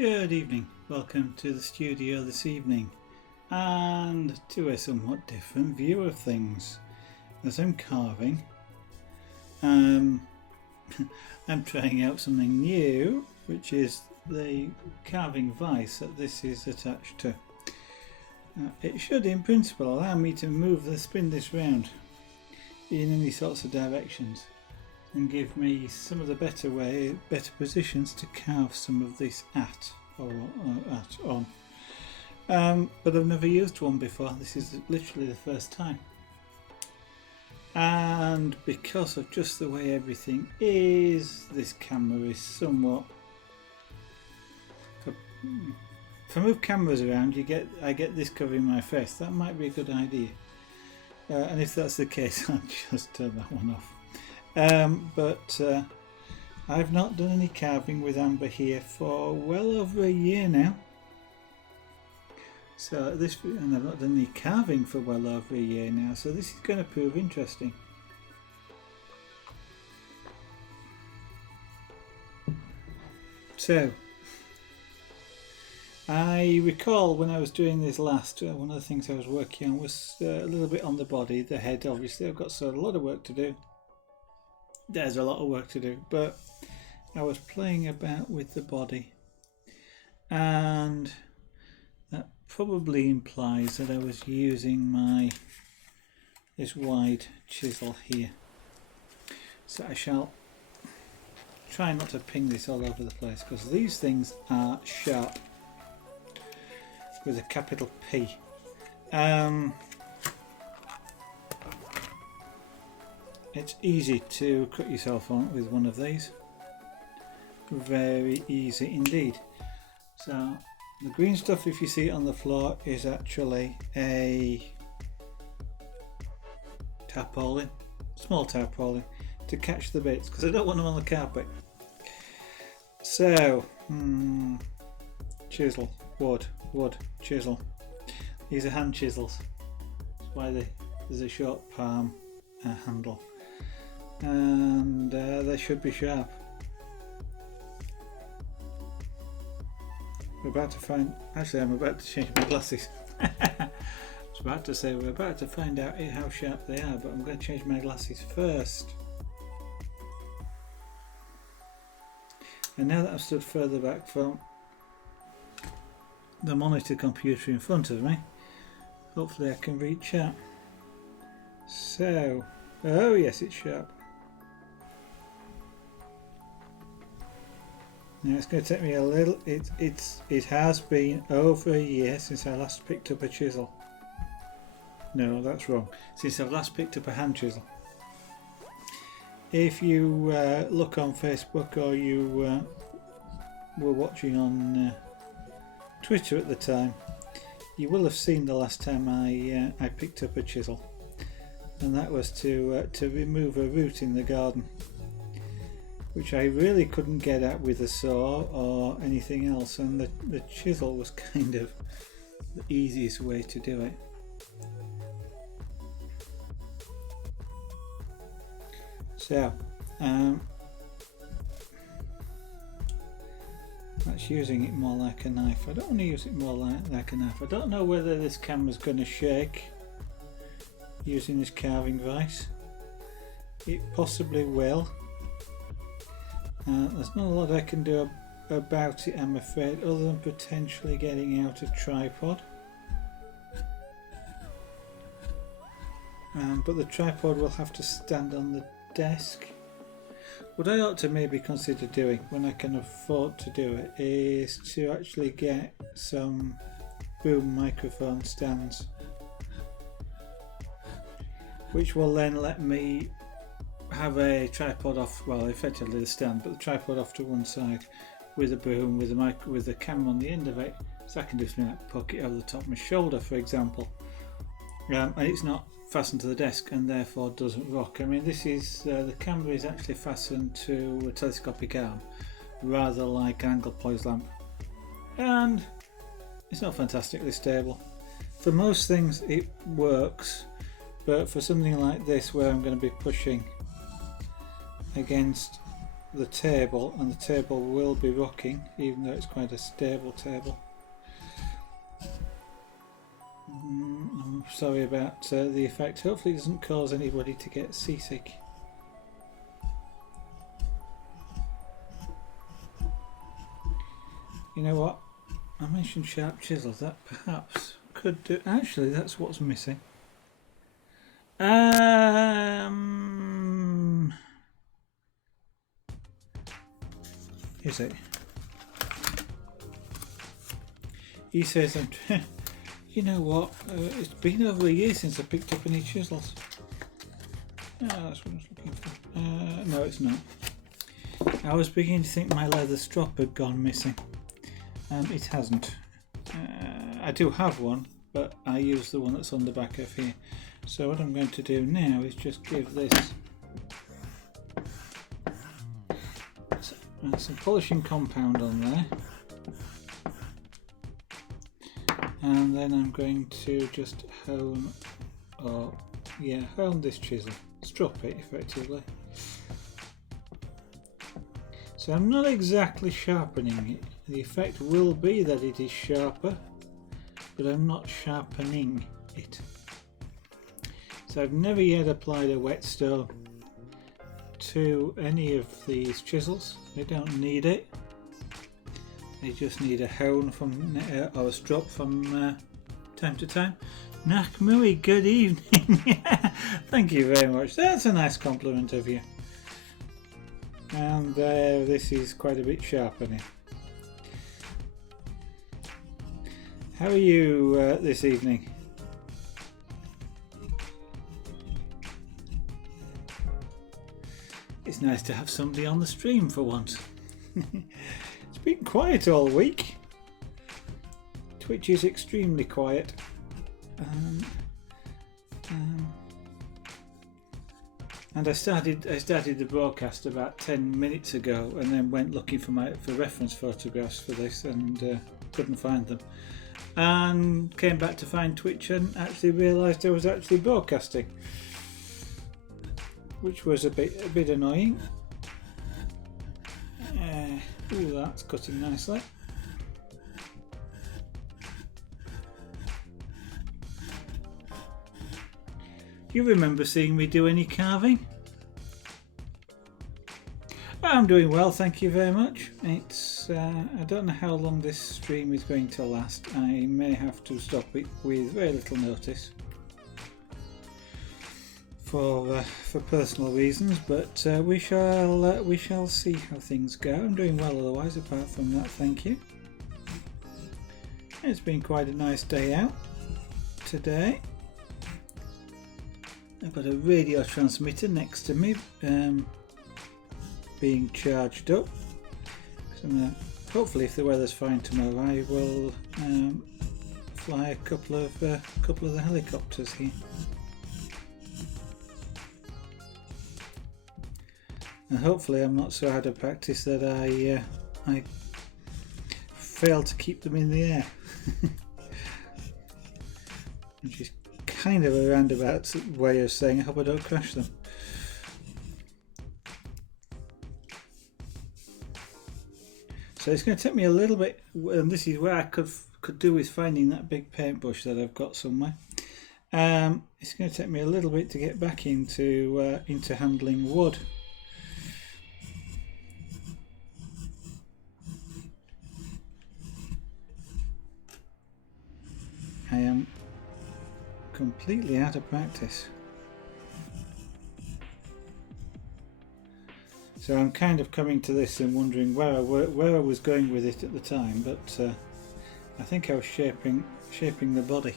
Good evening, welcome to the studio this evening and to a somewhat different view of things. As I'm carving, I'm trying out something new, which is the carving vise that this is attached to. It should in principle allow me to spin this round in any sorts of directions and give me some of the better positions to carve some of this on. But I've never used one before. This is literally the first time. And because of just the way everything is, this camera is somewhat... If I move cameras around, I get this covering my face. That might be a good idea. And if that's the case, I'll just turn that one off. But I've not done any carving with Amber here for well over a year now. And I've not done any carving for well over a year now, so this is going to prove interesting. So, I recall when I was doing this last, one of the things I was working on was a little bit on the body, the head obviously. I've got a lot of work to do. There's a lot of work to do, but I was playing about with the body, and that probably implies that I was using this wide chisel here. So I shall try not to ping this all over the place, because these things are sharp with a capital P. It's easy to cut yourself on with one of these. Very easy indeed. So the green stuff, if you see it on the floor, is actually a tarpaulin, small tarpaulin, to catch the bits, because I don't want them on the carpet. So, chisel, wood, chisel. These are hand chisels. That's why there's a short palm handle. And they should be sharp. I'm about to change my glasses. I was about to say we're about to find out how sharp they are, but I'm going to change my glasses first. And now that I've stood further back from the monitor computer in front of me, hopefully I can reach out. So, oh yes, it's sharp. Now it's going to take me a little. It has been over a year since I last picked up a chisel. No, that's wrong. Since I've last picked up a hand chisel. If you look on Facebook, or you were watching on Twitter at the time, you will have seen the last time I picked up a chisel, and that was to remove a root in the garden, which I really couldn't get at with a saw or anything else, and the chisel was kind of the easiest way to do it. So that's using it more like a knife. I don't want to use it more like a knife. I don't know whether this camera's going to shake using this carving vise. It possibly will. There's not a lot I can do about it, I'm afraid, other than potentially getting out a tripod. But the tripod will have to stand on the desk. What I ought to maybe consider doing, when I can afford to do it, is to actually get some boom microphone stands, which will then let me have a tripod off, well, effectively the stand, but the tripod off to one side with a boom, with the camera on the end of it, so I can do something like poke it over the top of my shoulder, for example. And it's not fastened to the desk and therefore doesn't rock. I mean, this is the camera is actually fastened to a telescopic arm, rather like an angle poise lamp, and it's not fantastically stable. For most things it works, but for something like this where I'm going to be pushing against the table, and the table will be rocking, even though it's quite a stable table. I'm sorry about the effect. Hopefully it doesn't cause anybody to get seasick. You know what? I mentioned sharp chisels. That perhaps could do. Actually, that's what's missing. Is it? He says, you know what? It's been over a year since I picked up any chisels. That's what I was looking for. No, it's not. I was beginning to think my leather strop had gone missing. It hasn't. I do have one, but I use the one that's on the back of here. So what I'm going to do now is just give this some polishing compound on there. And then I'm going to just hone this chisel, strop it effectively. So I'm not exactly sharpening it. The effect will be that it is sharper, but I'm not sharpening it. So I've never yet applied a whetstone to any of these chisels. They don't need it. They just need a hone from or a strop from time to time. Nakmui, good evening. Thank you very much. That's a nice compliment of you. And this is quite a bit sharper now. How are you this evening? It's nice to have somebody on the stream for once. It's been quiet all week. Twitch is extremely quiet. And I started the broadcast about 10 minutes ago, and then went looking for reference photographs for this, and couldn't find them. And came back to find Twitch and actually realised I was actually broadcasting, which was a bit annoying. Ooh, that's cutting nicely. You remember seeing me do any carving? I'm doing well, thank you very much. It's I don't know how long this stream is going to last. I may have to stop it with very little notice for personal reasons, but we shall see how things go. I'm doing well otherwise, apart from that, thank you. It's been quite a nice day out today. I've got a radio transmitter next to me, being charged up. So hopefully, if the weather's fine tomorrow, I will fly a couple of the helicopters here. And hopefully, I'm not so out of practice that I fail to keep them in the air, which is kind of a roundabout way of saying I hope I don't crash them. So it's going to take me a little bit, and this is where I could do with finding that big paintbrush that I've got somewhere. It's going to take me a little bit to get back into handling wood. I am completely out of practice. So I'm kind of coming to this and wondering where I was going with it at the time, but I think I was shaping the body.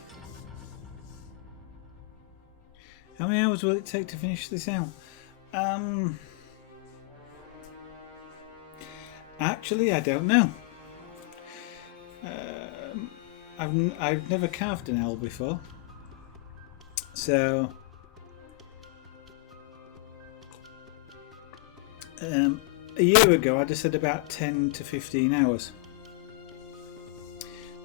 How many hours will it take to finish this out? Actually, I don't know. I've never carved an owl before, so a year ago I'd have said about 10 to 15 hours.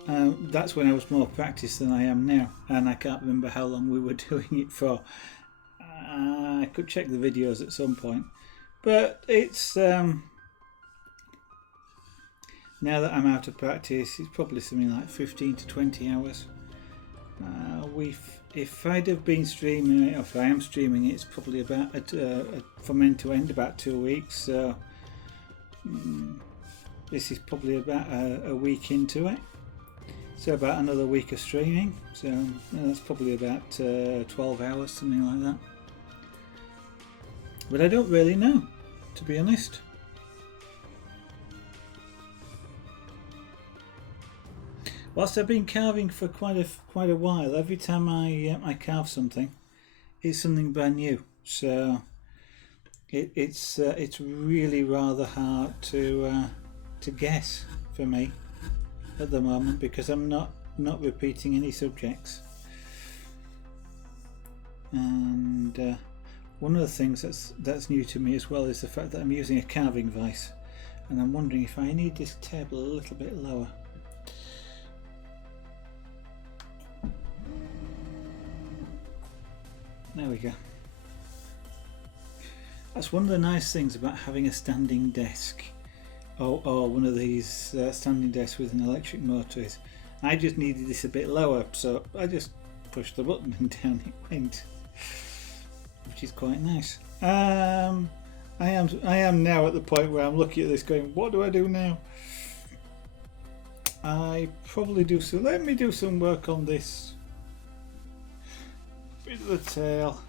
That's when I was more practiced than I am now, and I can't remember how long we were doing it for. I could check the videos at some point, But it's now that I'm out of practice, it's probably something like 15 to 20 hours. If I'd have been streaming it, or if I am streaming it, it's probably about from end to end about 2 weeks. So this is probably about a week into it. So about another week of streaming. So that's probably about 12 hours, something like that. But I don't really know, to be honest. Whilst I've been carving for quite a while, every time I carve something, it's something brand new. So it's really rather hard to guess for me at the moment, because I'm not repeating any subjects. And one of the things that's new to me as well is the fact that I'm using a carving vise, and I'm wondering if I need this table a little bit lower. There we go. That's one of the nice things about having a standing desk, or one of these standing desks with an electric motor, is I just needed this a bit lower, so I just pushed the button and down it went, which is quite nice. I am now at the point where I'm looking at this going, what do I do now? I probably do so. Let me do some work on this bit of the tail.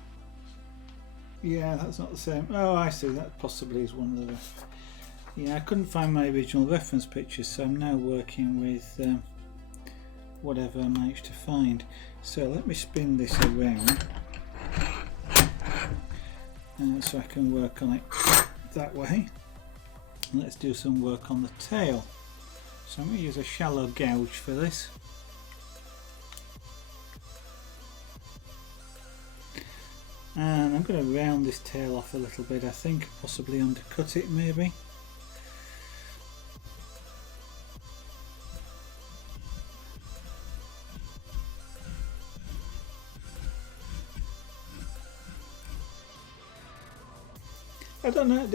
Yeah, that's not the same. Oh, I see. That possibly is one of the. Yeah, I couldn't find my original reference pictures, so I'm now working with whatever I managed to find. So let me spin this around so I can work on it that way. And let's do some work on the tail. So I'm going to use a shallow gouge for this. And I'm going to round this tail off a little bit, I think, possibly undercut it maybe. I don't know,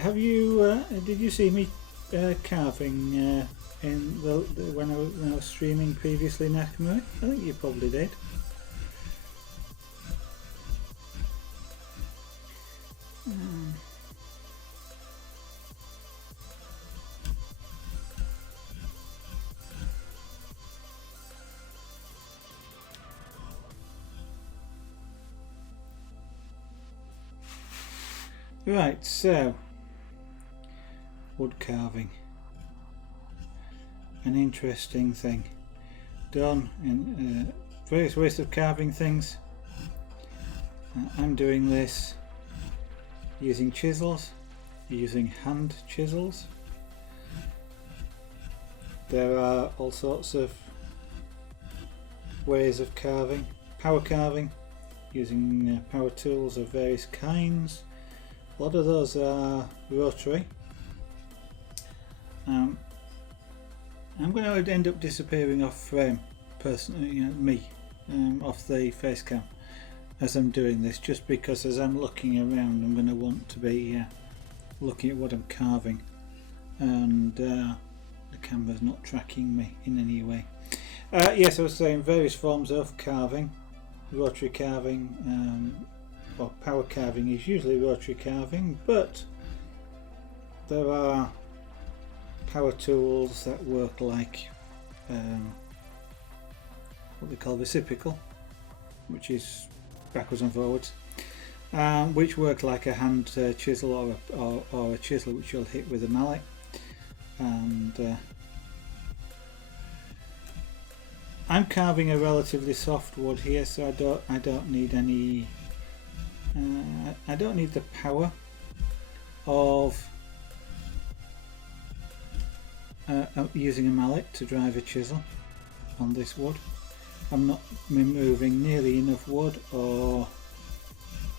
have you, did you see me carving when I was streaming previously, Nakamura? I think you probably did. Right, so wood carving, an interesting thing, done in various ways of carving things. I'm doing this using chisels, using hand chisels. There are all sorts of ways of carving, power carving, using power tools of various kinds. A lot of those are rotary. I'm going to end up disappearing off frame, personally, off the face cam as I'm doing this, just because as I'm looking around I'm going to want to be looking at what I'm carving, and the camera's not tracking me in any way. Yes, I was saying various forms of carving, rotary carving, or power carving is usually rotary carving, but there are power tools that work like what they call reciprocal, which is backwards and forwards, which work like a hand chisel or a chisel which you'll hit with a mallet. And I'm carving a relatively soft wood here, so I don't need any. I don't need the power of using a mallet to drive a chisel on this wood. I'm not removing nearly enough wood, or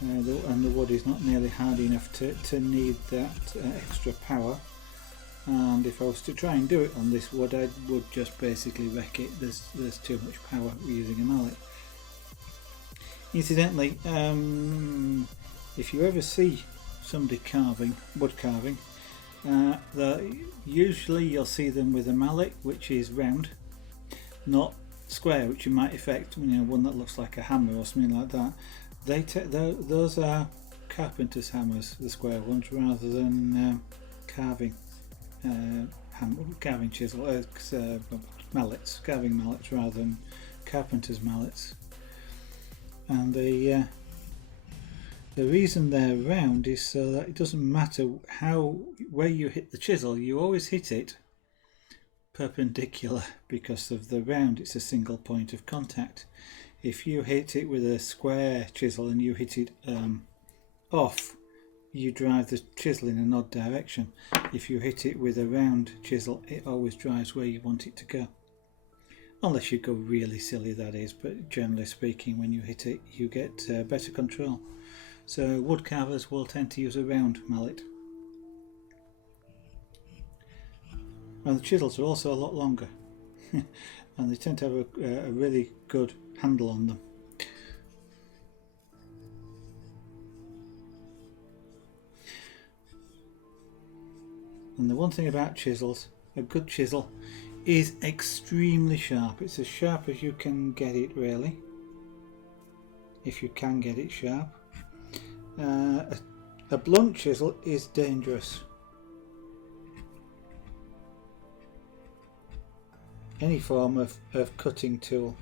and the wood is not nearly hard enough to need that extra power. And if I was to try and do it on this wood, I would just basically wreck it. There's too much power using a mallet. Incidentally, if you ever see somebody carving, wood carving, usually you'll see them with a mallet which is round, not square, which you might expect, one that looks like a hammer or something like that. Those are carpenter's hammers, the square ones, rather than carving chisel mallets, carving mallets rather than carpenter's mallets. And the reason they're round is so that it doesn't matter where you hit the chisel, you always hit it perpendicular. Because of the round, it's a single point of contact. If you hit it with a square chisel and you hit it off, you drive the chisel in an odd direction. If you hit it with a round chisel, it always drives where you want it to go. Unless you go really silly, that is, but generally speaking, when you hit it, you get better control. So wood carvers will tend to use a round mallet. And the chisels are also a lot longer. And they tend to have a really good handle on them. And the one thing about chisels, a good chisel is extremely sharp. It's as sharp as you can get it, really, if you can get it sharp. A blunt chisel is dangerous. Any form of cutting tool,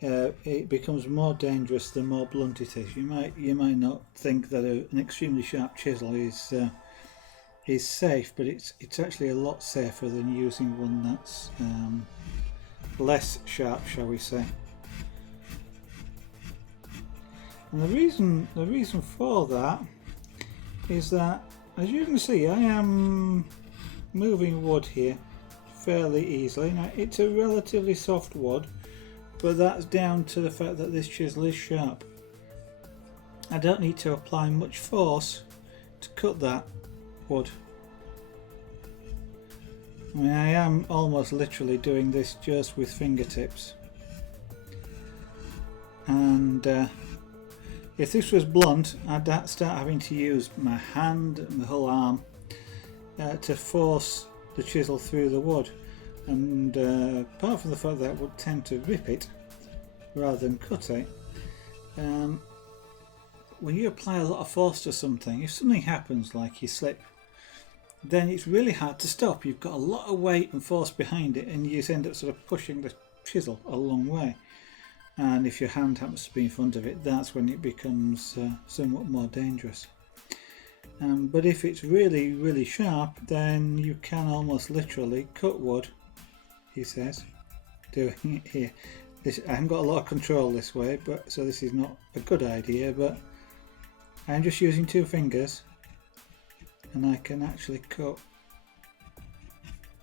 it becomes more dangerous the more blunt it is. You might not think that an extremely sharp chisel is safe, but it's actually a lot safer than using one that's less sharp, shall we say. And the reason for that is that, as you can see, I am moving wood here fairly easily. Now, it's a relatively soft wood, but that's down to the fact that this chisel is sharp. I don't need to apply much force to cut that wood. I mean, I am almost literally doing this just with fingertips. And if this was blunt, I'd start having to use my hand and my whole arm to force the chisel through the wood. And apart from the fact that it would tend to rip it rather than cut it, when you apply a lot of force to something, if something happens like you slip, then it's really hard to stop. You've got a lot of weight and force behind it, and you end up sort of pushing the chisel a long way. And if your hand happens to be in front of it, that's when it becomes somewhat more dangerous. But if it's really, really sharp, then you can almost literally cut wood, he says, doing it here. I haven't got a lot of control this way, so this is not a good idea, but I'm just using two fingers and I can actually cut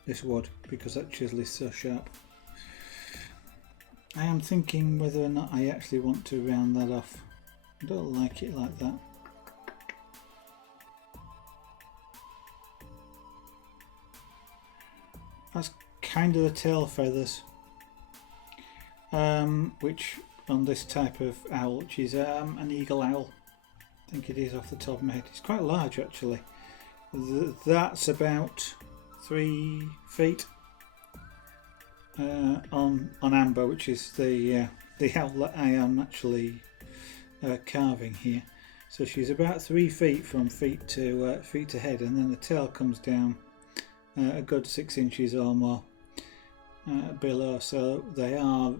this wood because that chisel is so sharp. I am thinking whether or not I actually want to round that off. I don't like it like that. That's kind of the tail feathers, which on this type of owl, which is an eagle owl, I think it is off the top of my head. It's quite large actually. That's about 3 feet on amber, which is the owl that I am actually carving here. So she's about 3 feet from feet to head, and then the tail comes down a good 6 inches or more below. So they are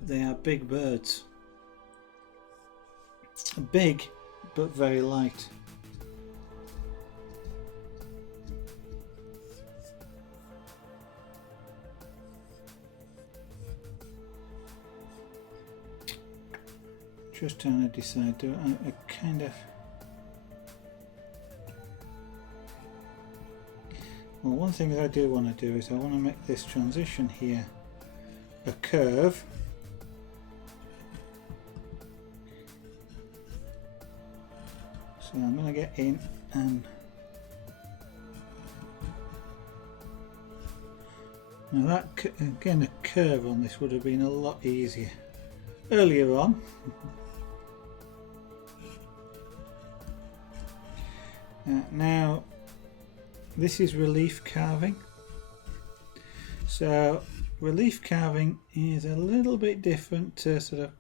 big birds, big but very light. Just trying to decide, do I kind of... Well, one thing that I do want to do is I want to make this transition here a curve. So I'm going to get in and... Now that, again, a curve on this would have been a lot easier earlier on. Now this is relief carving. So relief carving is a little bit different to sort of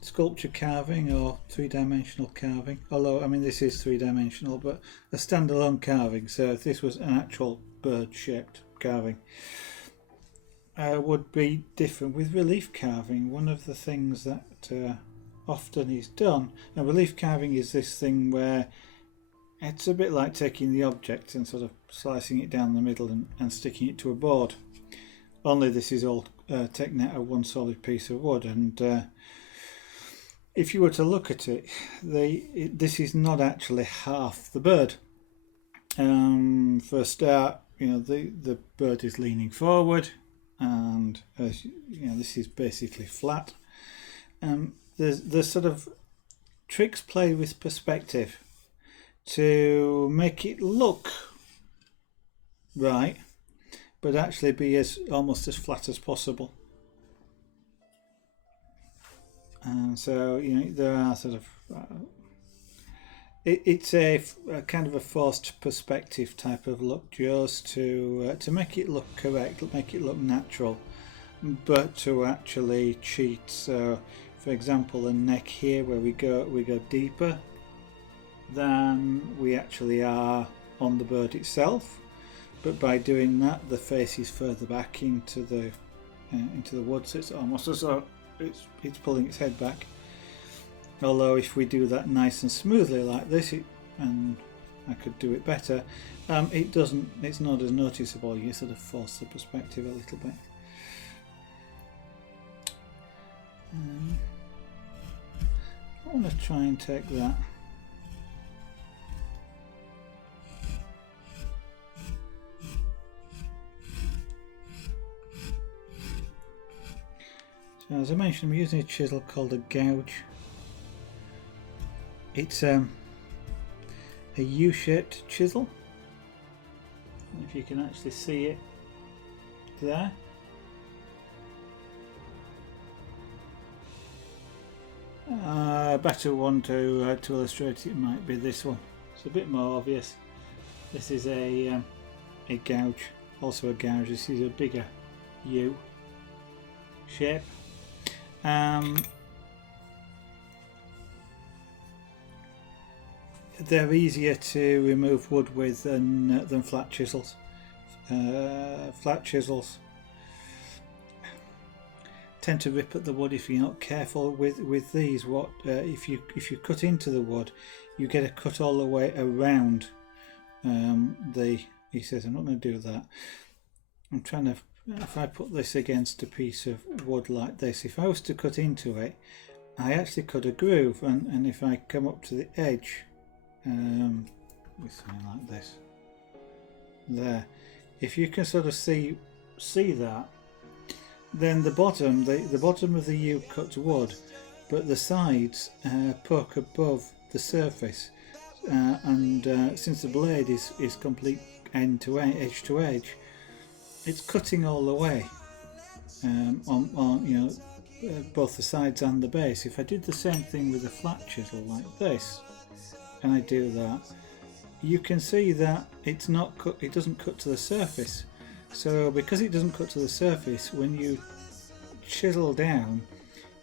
sculpture carving or three-dimensional carving, although I mean this is three-dimensional, but a standalone carving. So if this was an actual bird-shaped carving, would be different. With relief carving, one of the things that often is done, and relief carving is this thing where it's a bit like taking the object and sort of slicing it down the middle and sticking it to a board, only this is all taken out of one solid piece of wood. And if you were to look at it, this is not actually half the bird. For a start, you know, the bird is leaning forward, and as you know, this is basically flat. There's sort of tricks played with perspective to make it look right, but actually be almost as flat as possible. And so, you know, there are sort of it's a kind of a forced perspective type of look, just to make it look correct, make it look natural, but to actually cheat. So, for example, the neck here, where we go deeper than we actually are on the bird itself, but by doing that, the face is further back into the wood, so it's almost as though it's pulling its head back. Although if we do that nice and smoothly like this, and I could do it better, it doesn't. It's not as noticeable. You sort of force the perspective a little bit. I want to try and take that. So as I mentioned, I'm using a chisel called a gouge. It's a U-shaped chisel. If you can actually see it there. A better one to illustrate it might be this one. It's a bit more obvious. This is a gouge, also a gouge. This is a bigger U shape. They're easier to remove wood with than flat chisels. Flat chisels tend to rip at the wood if you're not careful. With these, if you cut into the wood, you get a cut all the way around he says, I'm not going to do that. I'm trying to, if I put this against a piece of wood like this, if I was to cut into it, I actually cut a groove, and if I come up to the edge with something like this there, if you can sort of see that, then the bottom of the U cut wood, but the sides poke above the surface, and since the blade is complete end to end, edge to edge, it's cutting all the way on both the sides and the base. If I did the same thing with a flat chisel like this, and I do that, you can see that it's not cut. It doesn't cut to the surface. So because it doesn't cut to the surface, when you chisel down,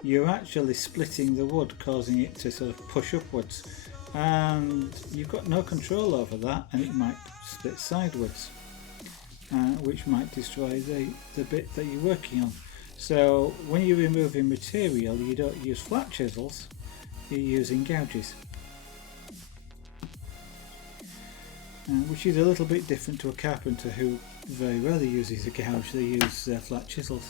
you're actually splitting the wood, causing it to sort of push upwards, and you've got no control over that, and it might split sideways, which might destroy the bit that you're working on. So when you're removing material, you don't use flat chisels, you're using gouges, which is a little bit different to a carpenter who very rarely uses a gouge. They use flat chisels.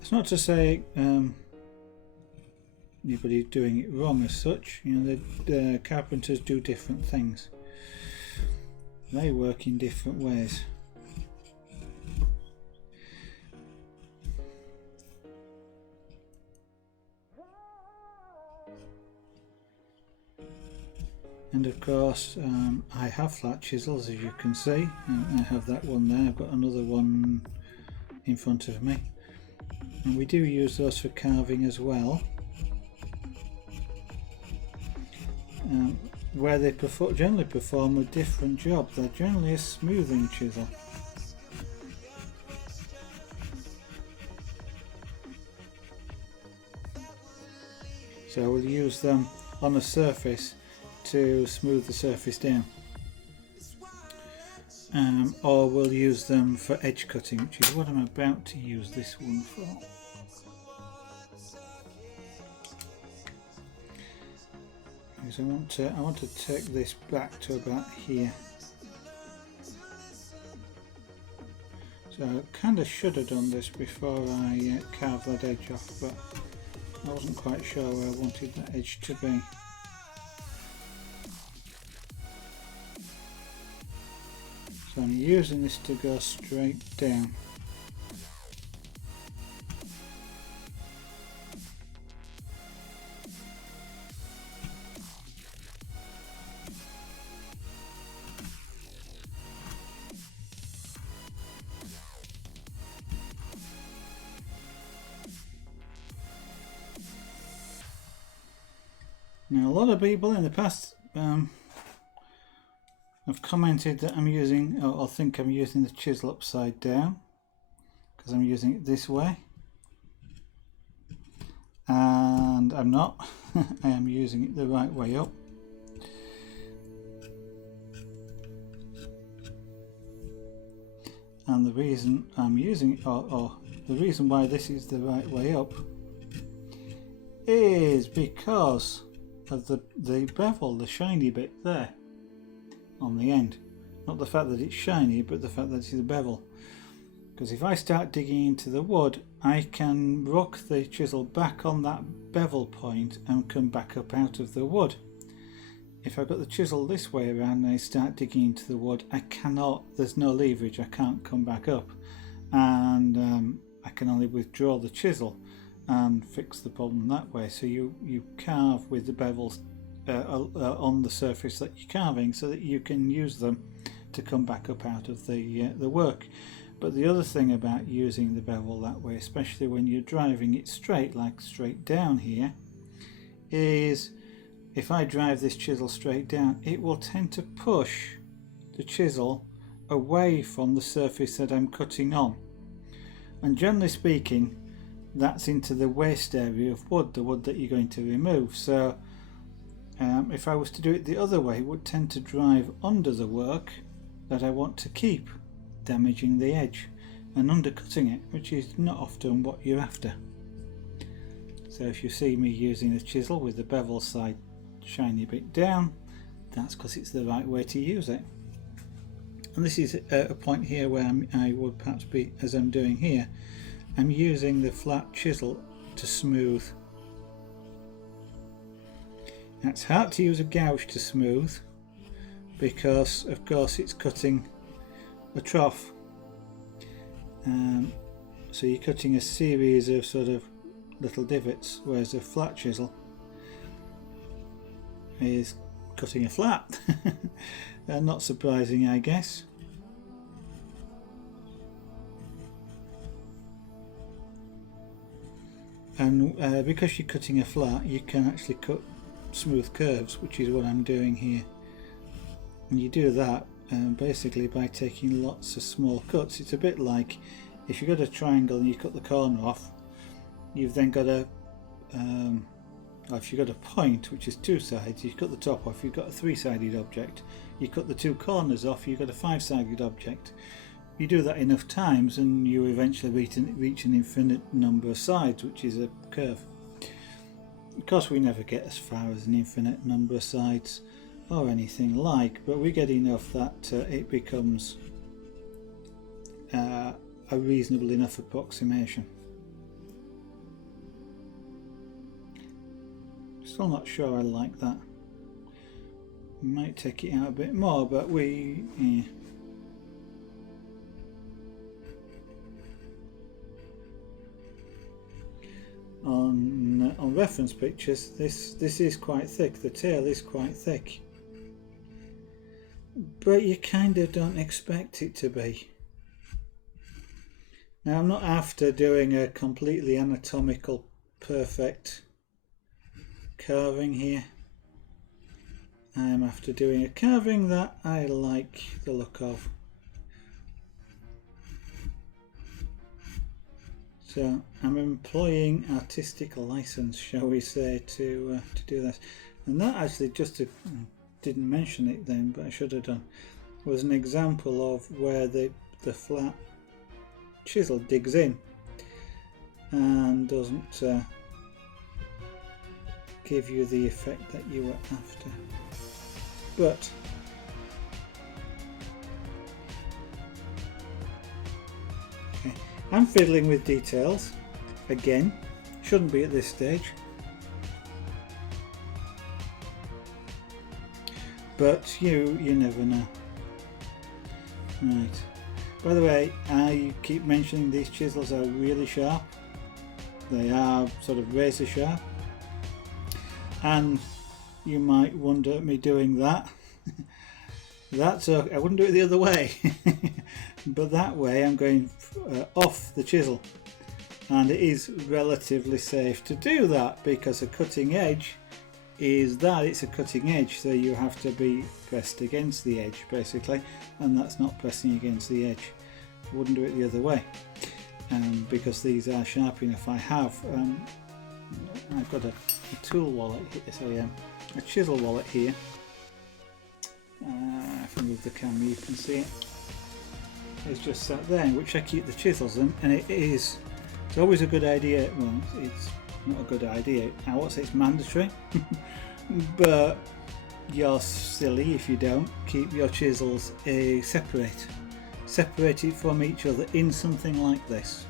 It's not to say anybody doing it wrong as such. You know, the carpenters do different things. They work in different ways. And of course, I have flat chisels, as you can see. I have that one there. I've got another one in front of me, and we do use those for carving as well. Where they generally perform a different job. They're generally a smoothing chisel. So we'll use them on a surface to smooth the surface down, or we'll use them for edge cutting, which is what I'm about to use this one for. Because I want to take this back to about here. So I kind of should have done this before I carved that edge off, but I wasn't quite sure where I wanted that edge to be. So I'm using this to go straight down. Now, a lot of people in the past have commented that I'm using, or think I'm using the chisel upside down, because I'm using it this way, and I'm not. I am using it the right way up. And the reason I'm using it, or the reason why this is the right way up, is because of the bevel, the shiny bit there on the end. Not the fact that it's shiny, but the fact that it's the bevel. Because if I start digging into the wood, I can rock the chisel back on that bevel point and come back up out of the wood. If I've got the chisel this way around and I start digging into the wood, I cannot, there's no leverage, I can't come back up. And I can only withdraw the chisel and fix the problem that way. So you carve with the bevels on the surface that you're carving, so that you can use them to come back up out of the work. But the other thing about using the bevel that way, especially when you're driving it straight, like straight down here, is if I drive this chisel straight down, it will tend to push the chisel away from the surface that I'm cutting on. And generally speaking, that's into the waste area of wood, the wood that you're going to remove. So if I was to do it the other way, it would tend to drive under the work that I want to keep, damaging the edge and undercutting it, which is not often what you're after. So if you see me using the chisel with the bevel side shiny bit down, that's because it's the right way to use it. And this is a point here where I would perhaps be, as I'm doing here, I'm using the flat chisel to smooth. Now, it's hard to use a gouge to smooth because of course it's cutting a trough, so you're cutting a series of sort of little divots, whereas a flat chisel is cutting a flat. Not surprising, I guess. And because you're cutting a flat, you can actually cut smooth curves, which is what I'm doing here. And you do that basically by taking lots of small cuts. It's a bit like if you've got a triangle and you cut the corner off, you've then got a if you've got a point which is two sides, you cut the top off, you've got a three-sided object. You cut the two corners off, you've got a five-sided object. You do that enough times and you eventually reach an infinite number of sides, which is a curve. Of course, we never get as far as an infinite number of sides or anything like, but we get enough that it becomes a reasonable enough approximation. Still not sure I like that. Might take it out a bit more, but on reference pictures, this is quite thick. The tail is quite thick. but you kind of don't expect it to be. Now, I'm not after doing a completely anatomical perfect carving here. I'm after doing a carving that I like the look of. So I'm employing artistic license, shall we say, to do this. And that actually, didn't mention it then, but I should have done, was an example of where the flat chisel digs in and doesn't give you the effect that you were after. But okay, I'm fiddling with details again. Shouldn't be at this stage, but you never know. Right. By the way, I keep mentioning these chisels are really sharp. They are sort of razor sharp, and you might wonder at me doing that. That's okay. I wouldn't do it the other way, but that way I'm going off the chisel, and it is relatively safe to do that because a cutting edge is that it's a cutting edge, so you have to be pressed against the edge basically, and that's not pressing against the edge. I wouldn't do it the other way, because these are sharp enough. I've got a tool wallet here, a chisel wallet here. If I move the camera you can see it. It's just sat there, in which I keep the chisels in, and it's always a good idea. Well, it's not a good idea. I won't say it's mandatory, but you're silly if you don't keep your chisels separated from each other in something like this.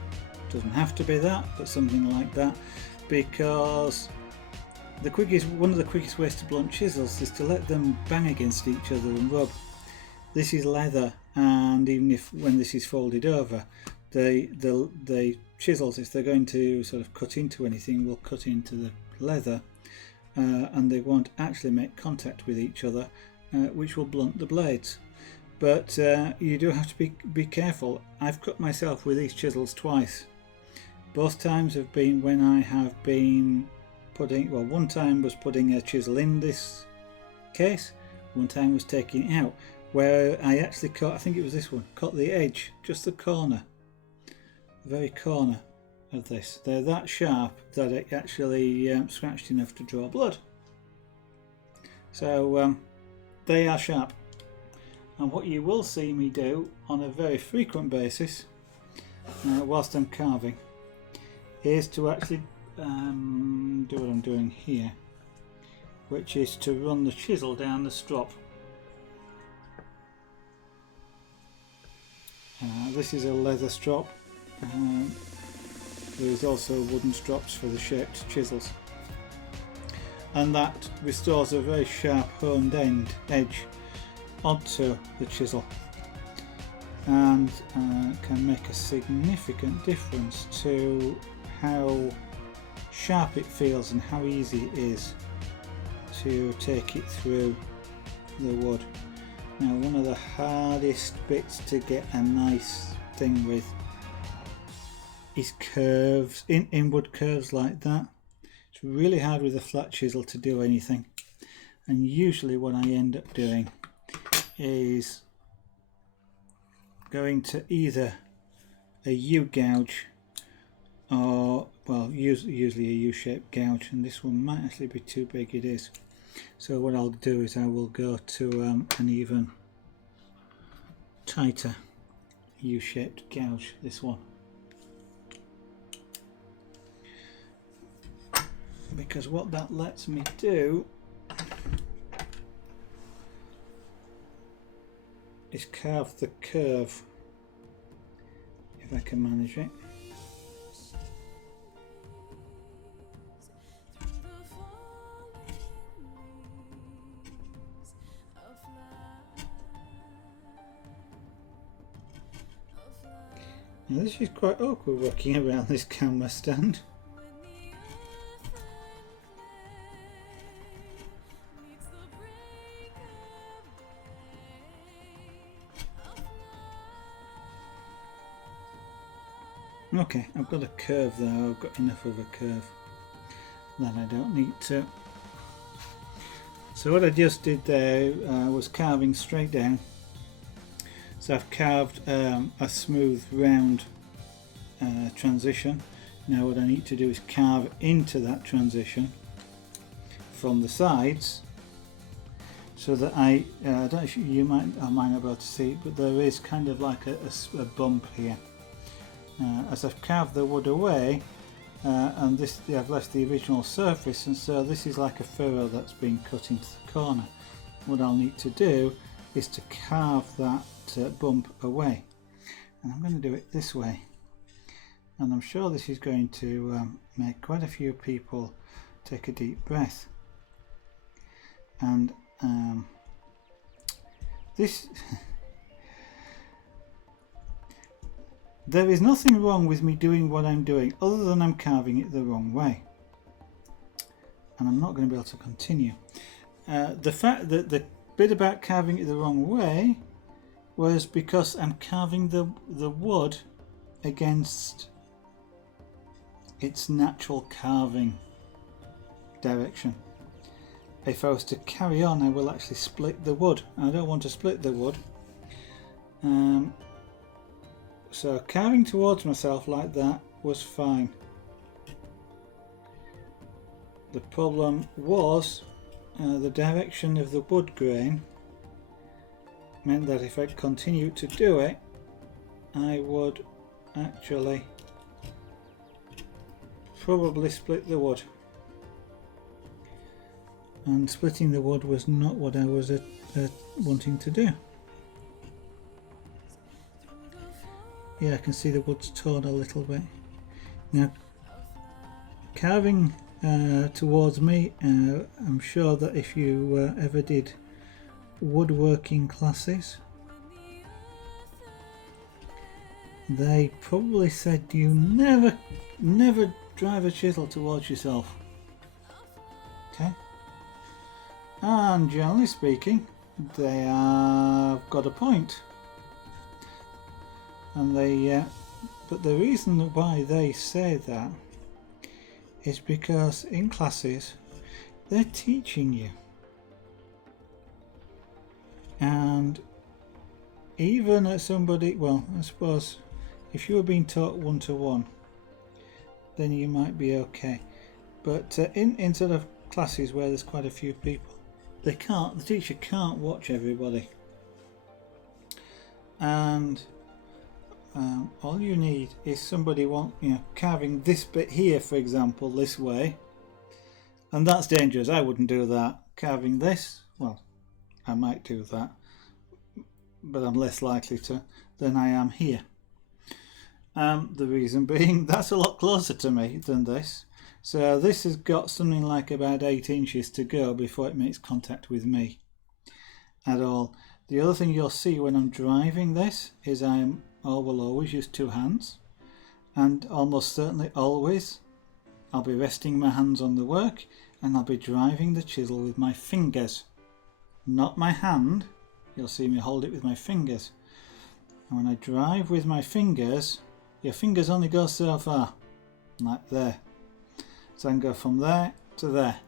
It doesn't have to be that, but something like that, because one of the quickest ways to blunt chisels is to let them bang against each other and rub. This is leather, and even if when this is folded over, the chisels, if they're going to sort of cut into anything, will cut into the leather, and they won't actually make contact with each other, which will blunt the blades. But you do have to be careful. I've cut myself with these chisels twice. Both times have been when I have been one time was putting a chisel in this case, one time was taking it out, where I actually cut, I think it was this one, cut the edge, just the corner, the very corner of this. They're that sharp that it actually scratched enough to draw blood. So they are sharp. And what you will see me do on a very frequent basis, whilst I'm carving, is to actually do what I'm doing here, which is to run the chisel down the strop. This is a leather strop. There is also wooden strops for the shaped chisels, and that restores a very sharp honed edge onto the chisel, and can make a significant difference to how sharp it feels and how easy it is to take it through the wood. Now, one of the hardest bits to get a nice thing with is curves, inward curves like that. It's really hard with a flat chisel to do anything, and usually what I end up doing is going to either a U-gouge or, well, usually a U-shaped gouge, and this one might actually be too big, it is. So what I'll do is I will go to an even tighter U-shaped gouge, this one, because what that lets me do is carve the curve, if I can manage it. Now this is quite awkward working around this camera stand. Okay, I've got a curve there. I've got enough of a curve that I don't need to. So what I just did there was carving straight down. So I've carved a smooth round transition. Now what I need to do is carve into that transition from the sides, so that I don't know if you might not be able to see it, but there is kind of like a bump here. As I've carved the wood away, and this I've left the original surface, and so this is like a furrow that's been cut into the corner. What I'll need to do is to carve that bump away, and I'm going to do it this way, and I'm sure this is going to make quite a few people take a deep breath. And this there is nothing wrong with me doing what I'm doing, other than I'm carving it the wrong way, and I'm not going to be able to continue. The fact that the bit about carving it the wrong way was because I'm carving the wood against its natural carving direction. If I was to carry on, I will actually split the wood. I don't want to split the wood. So carving towards myself like that was fine. The problem was the direction of the wood grain meant that if I continued to do it, I would actually probably split the wood. And splitting the wood was not what I was wanting to do. Yeah, I can see the wood's torn a little bit. Now, carving towards me, I'm sure that if you ever did woodworking classes, they probably said you never drive a chisel towards yourself. Okay? And generally speaking, they have got a point. And but the reason why they say that is because in classes they're teaching you, and even at somebody, well, I suppose if you were being taught one-to-one, then you might be okay. But in sort of classes where there's quite a few people, the teacher can't watch everybody, and all you need is somebody carving this bit here, for example, this way, and that's dangerous. I wouldn't do that. Carving this, well, I might do that, but I'm less likely to than I am here. The reason being, that's a lot closer to me than this. So this has got something like about 8 inches to go before it makes contact with me at all. The other thing you'll see when I'm driving this is I will always use 2 hands, and almost certainly always I'll be resting my hands on the work, and I'll be driving the chisel with my fingers, not my hand. You'll see me hold it with my fingers, and when I drive with my fingers, your fingers only go so far, like there. So I can go from there to there,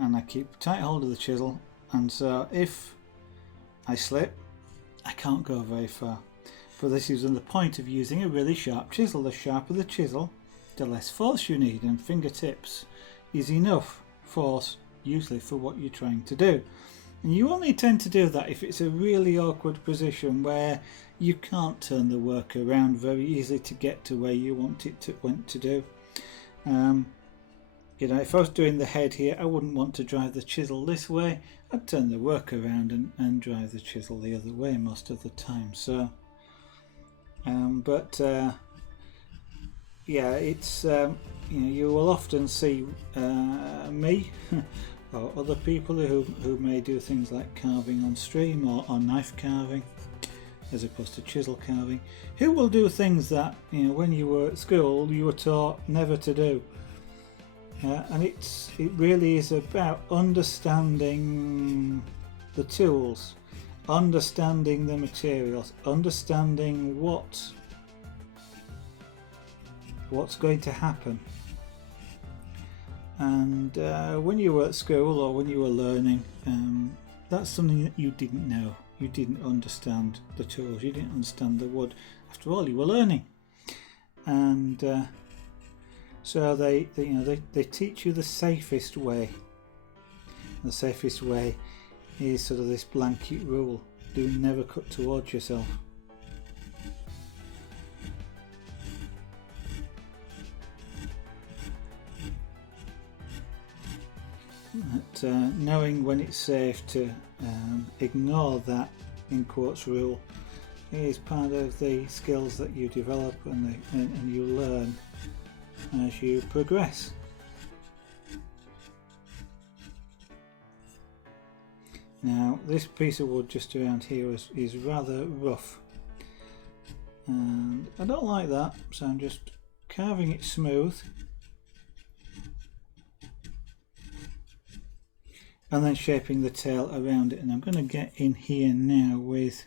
and I keep tight hold of the chisel, and so if I slip, I can't go very far. But this is the point of using a really sharp chisel. The sharper the chisel, the less force you need, and fingertips is enough force usually for what you're trying to do. And you only tend to do that if it's a really awkward position where you can't turn the work around very easily to get to where you want to do. If I was doing the head here, I wouldn't want to drive the chisel this way. I'd turn the work around and drive the chisel the other way most of the time. So, it's you will often see me or other people who may do things like carving on stream or knife carving as opposed to chisel carving, who will do things that when you were at school you were taught never to do. And it really is about understanding the tools, understanding the materials, understanding what what's going to happen. And when you were at school or when you were learning, that's something that you didn't know. You didn't understand the tools, you didn't understand the wood. After all, you were learning. And so they teach you the safest way. The safest way is sort of this blanket rule: do never cut towards yourself. Knowing when it's safe to ignore that in quotes rule is part of the skills that you develop and you learn as you progress. Now this piece of wood just around here is rather rough, and I don't like that, so I'm just carving it smooth and then shaping the tail around it. And I'm going to get in here now with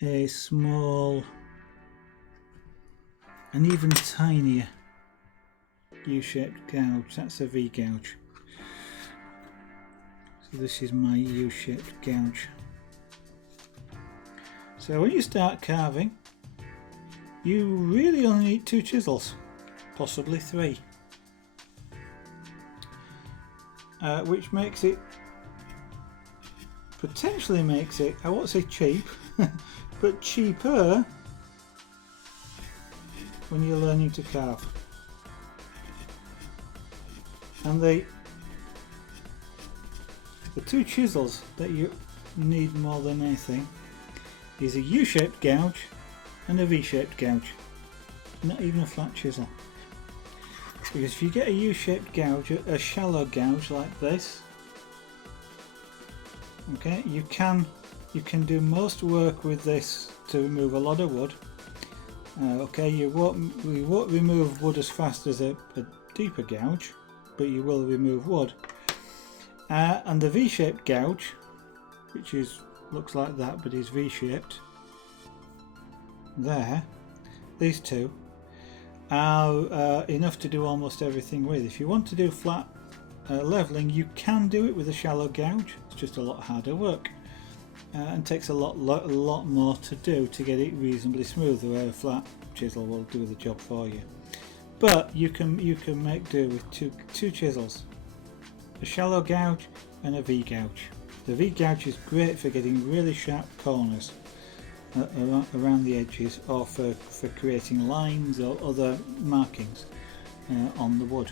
a small and even tinier U-shaped gouge. That's a V gouge. So this is my U-shaped gouge. So when you start carving, you really only need 2 chisels, possibly 3. Which makes it, potentially makes it, I won't say cheap, but cheaper when you're learning to carve. And the 2 chisels that you need more than anything is a U-shaped gouge and a V-shaped gouge, not even a flat chisel. Because if you get a U-shaped gouge, a shallow gouge like this, okay, you can do most work with this to remove a lot of wood. Okay, we won't remove wood as fast as a deeper gouge, but you will remove wood. And the V-shaped gouge, which looks like that but is V-shaped, there, these two are enough to do almost everything with. If you want to do flat leveling, you can do it with a shallow gouge. It's just a lot harder work and takes a lot more to do to get it reasonably smooth, where a flat chisel will do the job for you. But you can make do with two chisels, a shallow gouge and a V gouge. The V gouge is great for getting really sharp corners around the edges, or for creating lines or other markings on the wood.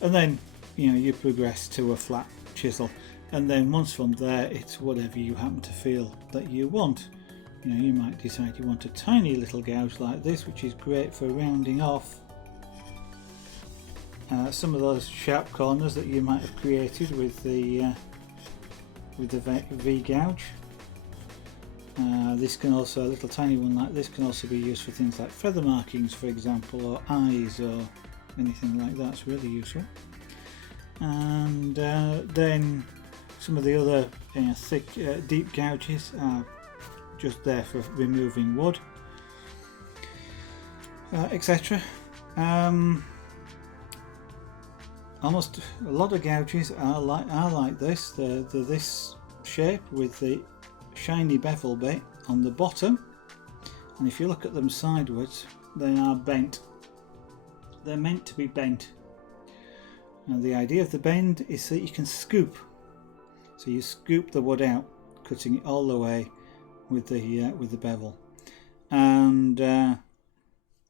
And then you progress to a flat chisel, and then once from there it's whatever you happen to feel that you want. You might decide you want a tiny little gouge like this, which is great for rounding off some of those sharp corners that you might have created with the V gouge. This can also, a little tiny one like this can also be used for things like feather markings, for example, or eyes or anything like that. It's really useful. And then some of the other thick, deep gouges are just there for removing wood, etc. Almost a lot of gouges are like this. They're this shape with the shiny bevel bit on the bottom, and if you look at them sideways, they are bent. They're meant to be bent. And the idea of the bend is so that you can scoop. So you scoop the wood out, cutting it all the way with the bevel, and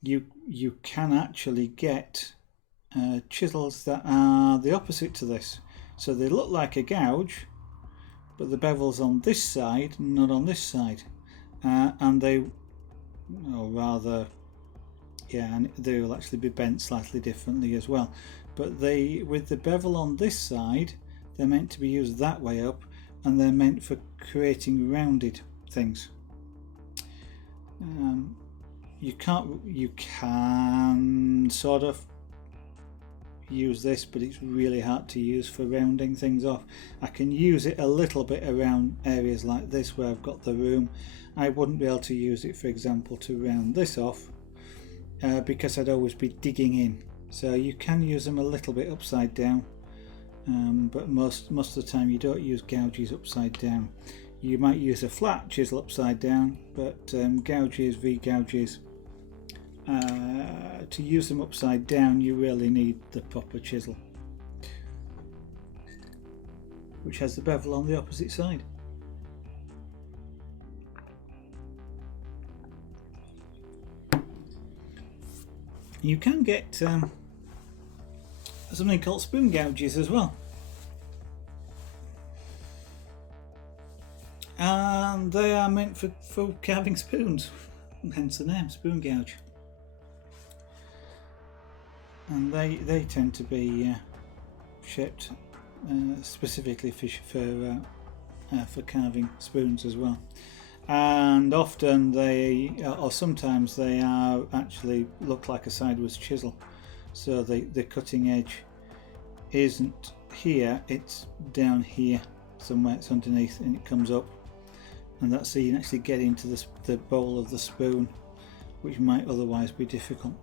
you can actually get chisels that are the opposite to this. So they look like a gouge, but the bevel's on this side, not on this side, and they will actually be bent slightly differently as well. But with the bevel on this side, they're meant to be used that way up, and they're meant for creating rounded things. You can sort of use this, but it's really hard to use for rounding things off. I can use it a little bit around areas like this where I've got the room. I wouldn't be able to use it, for example, to round this off because I'd always be digging in. So you can use them a little bit upside down, but most of the time you don't use gouges upside down. You might use a flat chisel upside down, but gouges, V-gouges, to use them upside down you really need the proper chisel, which has the bevel on the opposite side. You can get something called spoon gouges as well, and they are meant for carving spoons, hence the name, spoon gouge. And they tend to be shaped specifically for carving spoons as well. And often or sometimes they are actually look like a sideways chisel. So the cutting edge isn't here, it's down here somewhere, it's underneath, and it comes up, and that's so you can actually get into the bowl of the spoon, which might otherwise be difficult.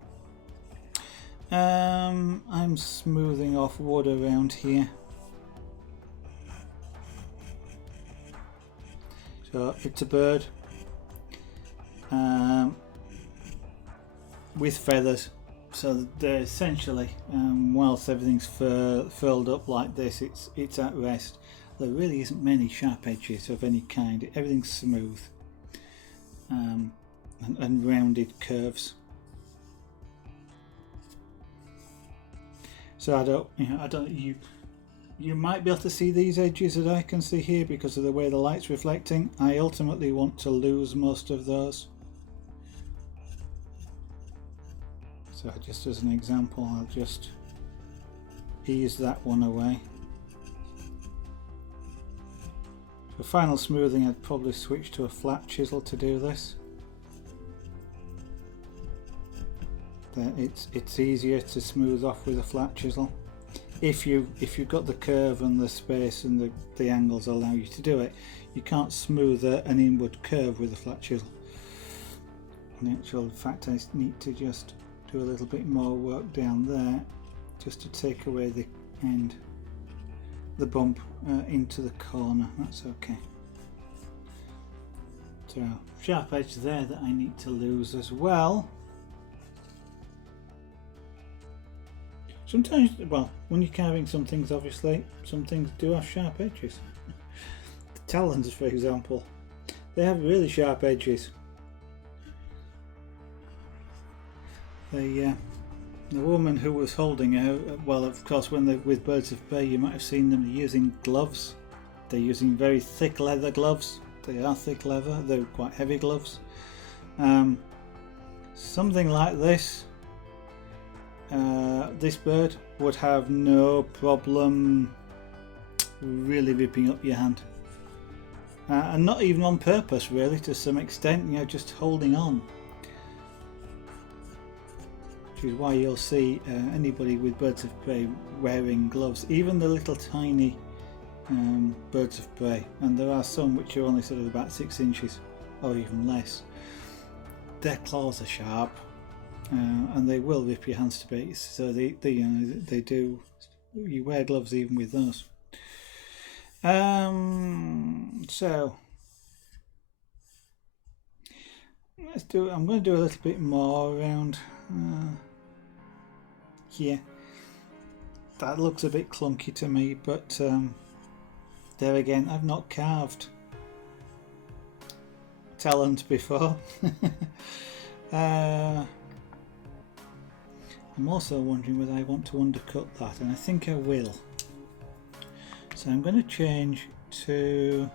I'm smoothing off wood around here. So it's a bird with feathers. So they're essentially, whilst everything's furled up like this, it's at rest. There really isn't many sharp edges of any kind. Everything's smooth and rounded curves. So you might be able to see these edges that I can see here because of the way the light's reflecting. I ultimately want to lose most of those. So just as an example, I'll just ease that one away. For final smoothing, I'd probably switch to a flat chisel to do this. It's easier to smooth off with a flat chisel if you've got the curve and the space and the angles allow you to do it. You can't smooth an inward curve with a flat chisel. In actual fact, I need to just do a little bit more work down there just to take away the bump into the corner. That's okay. So sharp edge there that I need to lose as well. Sometimes, well, when you're carving some things, obviously, some things do have sharp edges. The talons, for example, they have really sharp edges. The woman who was holding her, well, of course, when they're with birds of prey, you might have seen them using gloves. They're using very thick leather gloves. They are thick leather, they're quite heavy gloves. Something like this. This bird would have no problem really ripping up your hand, and not even on purpose, really, to some extent, just holding on, which is why you'll see anybody with birds of prey wearing gloves, even the little tiny birds of prey, and there are some which are only sort of about 6 inches or even less. Their claws are sharp. And they will rip your hands to bits, so they do. You wear gloves even with those. So let's do. I'm going to do a little bit more around here. That looks a bit clunky to me, but there again, I've not carved talons before. I'm also wondering whether I want to undercut that, and I think I will. So I'm going to change to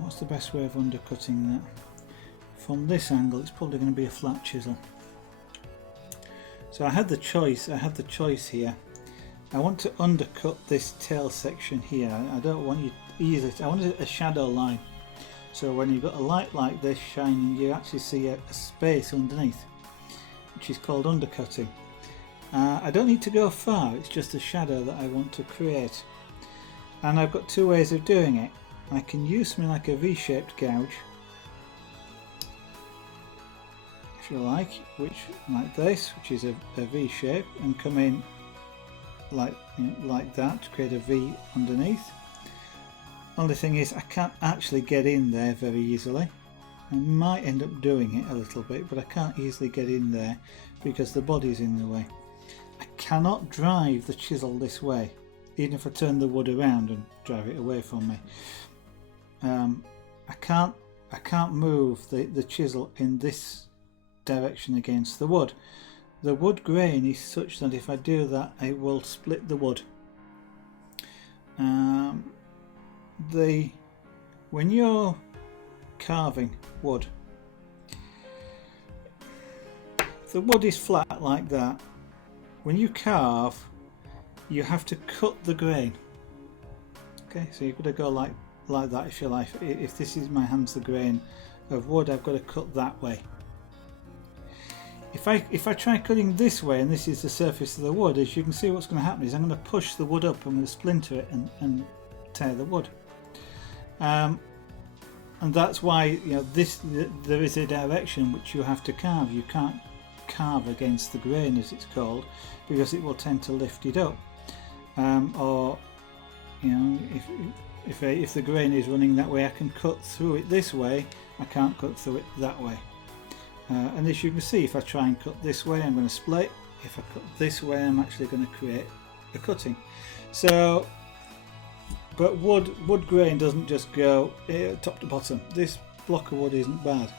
what's the best way of undercutting that? From this angle, it's probably going to be a flat chisel. So I had the choice here. I want to undercut this tail section here. I don't want you either. I want a shadow line. So when you've got a light like this shining, you actually see a space underneath, which is called undercutting. I don't need to go far, it's just a shadow that I want to create. And I've got two ways of doing it. I can use something like a V-shaped gouge, if you like, like this, which is a V shape, and come in like that to create a V underneath. Only thing is, I can't actually get in there very easily. I might end up doing it a little bit, but I can't easily get in there because the body's in the way. I cannot drive the chisel this way, even if I turn the wood around and drive it away from me. I can't move the chisel in this direction against the wood. The wood grain is such that if I do that, it will split the wood. When you're carving wood, if the wood is flat like that, when you carve, you have to cut the grain. Okay, so you've got to go like that if you like. If this is my hand's the grain of wood, I've got to cut that way. If I try cutting this way and this is the surface of the wood, as you can see, what's going to happen is I'm going to push the wood up, I'm going to splinter it and tear the wood. And that's why, you know, there is a direction which you have to carve. You can't carve against the grain, as it's called, because it will tend to lift it up. Or, you know, if the grain is running that way, I can cut through it this way. I can't cut through it that way. And as you can see, if I try and cut this way, I'm going to split. If I cut this way, I'm actually going to create a cutting. So, but wood grain doesn't just go top to bottom. This block of wood isn't bad,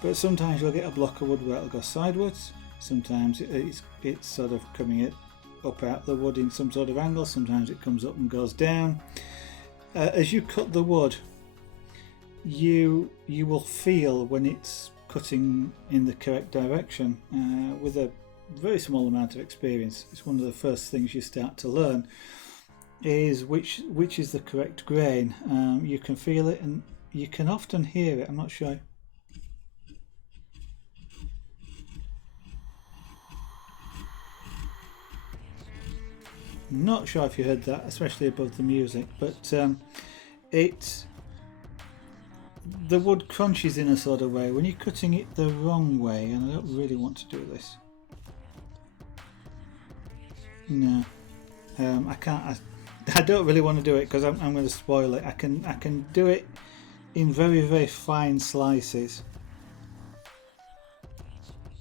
but sometimes you'll get a block of wood where it'll go sideways. Sometimes it's sort of coming up out the wood in some sort of angle. Sometimes it comes up and goes down. As you cut the wood, you will feel when it's cutting in the correct direction. With a very small amount of experience, it's one of the first things you start to learn, is which is the correct grain. You can feel it and you can often hear it. I'm not sure. I'm not sure if you heard that, especially above the music, but the wood crunches in a sort of way when you're cutting it the wrong way, and I don't really want to do this. No, I can't. I don't really want to do it because I'm going to spoil it. I can do it in very, very fine slices,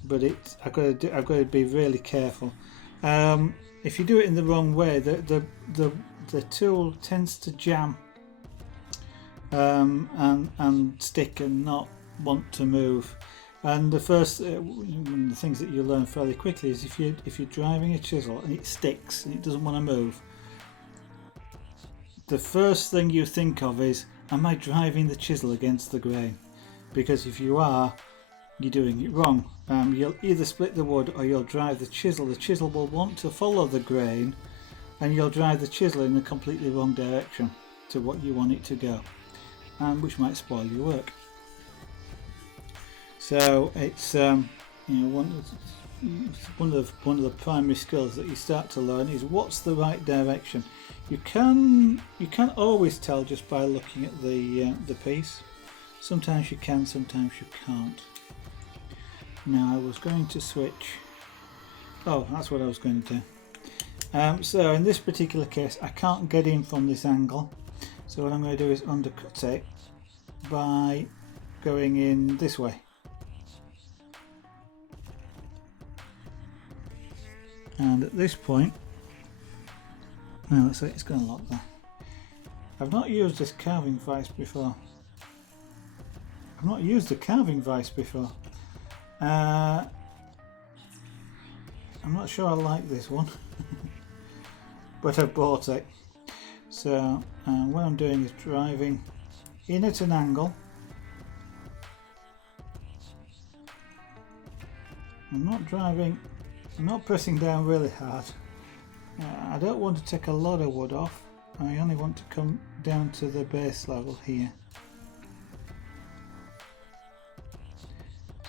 but I've got to be really careful. If you do it in the wrong way, the tool tends to jam and stick and not want to move. And the first one of the things that you learn fairly quickly is if you're driving a chisel and it sticks and it doesn't want to move, the first thing you think of is, am I driving the chisel against the grain? Because if you are, you're doing it wrong. You'll either split the wood or you'll drive the chisel. The chisel will want to follow the grain, and you'll drive the chisel in the completely wrong direction to what you want it to go, which might spoil your work. So it's one of the primary skills that you start to learn is what's the right direction. You can't always tell just by looking at the piece. Sometimes you can, sometimes you can't. Now I was going to switch. Oh, that's what I was going to do. So in this particular case, I can't get in from this angle. So what I'm going to do is undercut it by going in this way. And at this point, now let's say it's going to lock there. I've not used this carving vise before. I've not used a carving vise before. I'm not sure I like this one, but I bought it. So what I'm doing is driving in at an angle. I'm not pressing down really hard. I don't want to take a lot of wood off. I only want to come down to the base level here.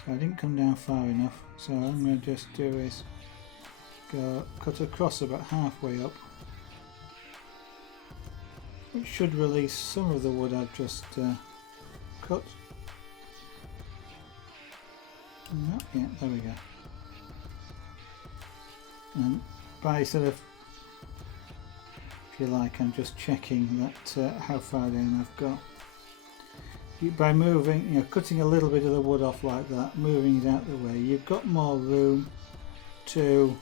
I didn't come down far enough, so what I'm going to just do is go cut across about halfway up, which should release some of the wood I've just cut. No, yeah, there we go. And by sort of, if you like, I'm just checking that how far down I've got. By moving, you know, cutting a little bit of the wood off like that, moving it out of the way, you've got more room to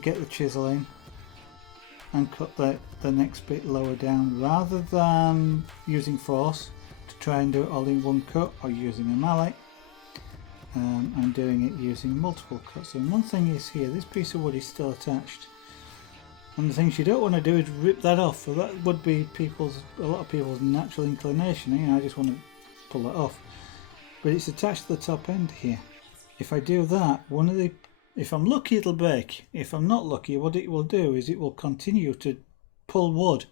get the chisel in and cut the next bit lower down, rather than using force to try and do it all in one cut or using a mallet. I'm doing it using multiple cuts. And one thing is here, this piece of wood is still attached. One of the things you don't want to do is rip that off. So that would be a lot of people's natural inclination. You know, I just want to pull that off. But it's attached to the top end here. If I do that, if I'm lucky, it'll break. If I'm not lucky, what it will do is it will continue to pull wood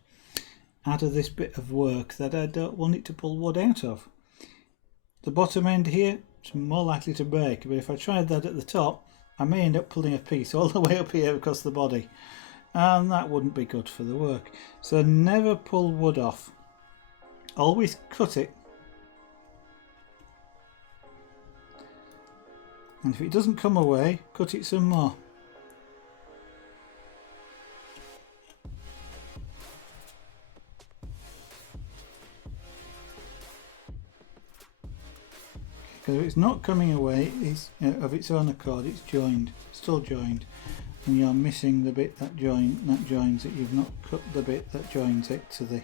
out of this bit of work that I don't want it to pull wood out of. The bottom end here, it's more likely to break, but if I tried that at the top, I may end up pulling a piece all the way up here across the body, and that wouldn't be good for the work. So never pull wood off, always cut it, and if it doesn't come away, cut it some more. Because if it's not coming away, it's of its own accord, it's joined, still joined, and you're missing the bit that joins it. You've not cut the bit that joins it to the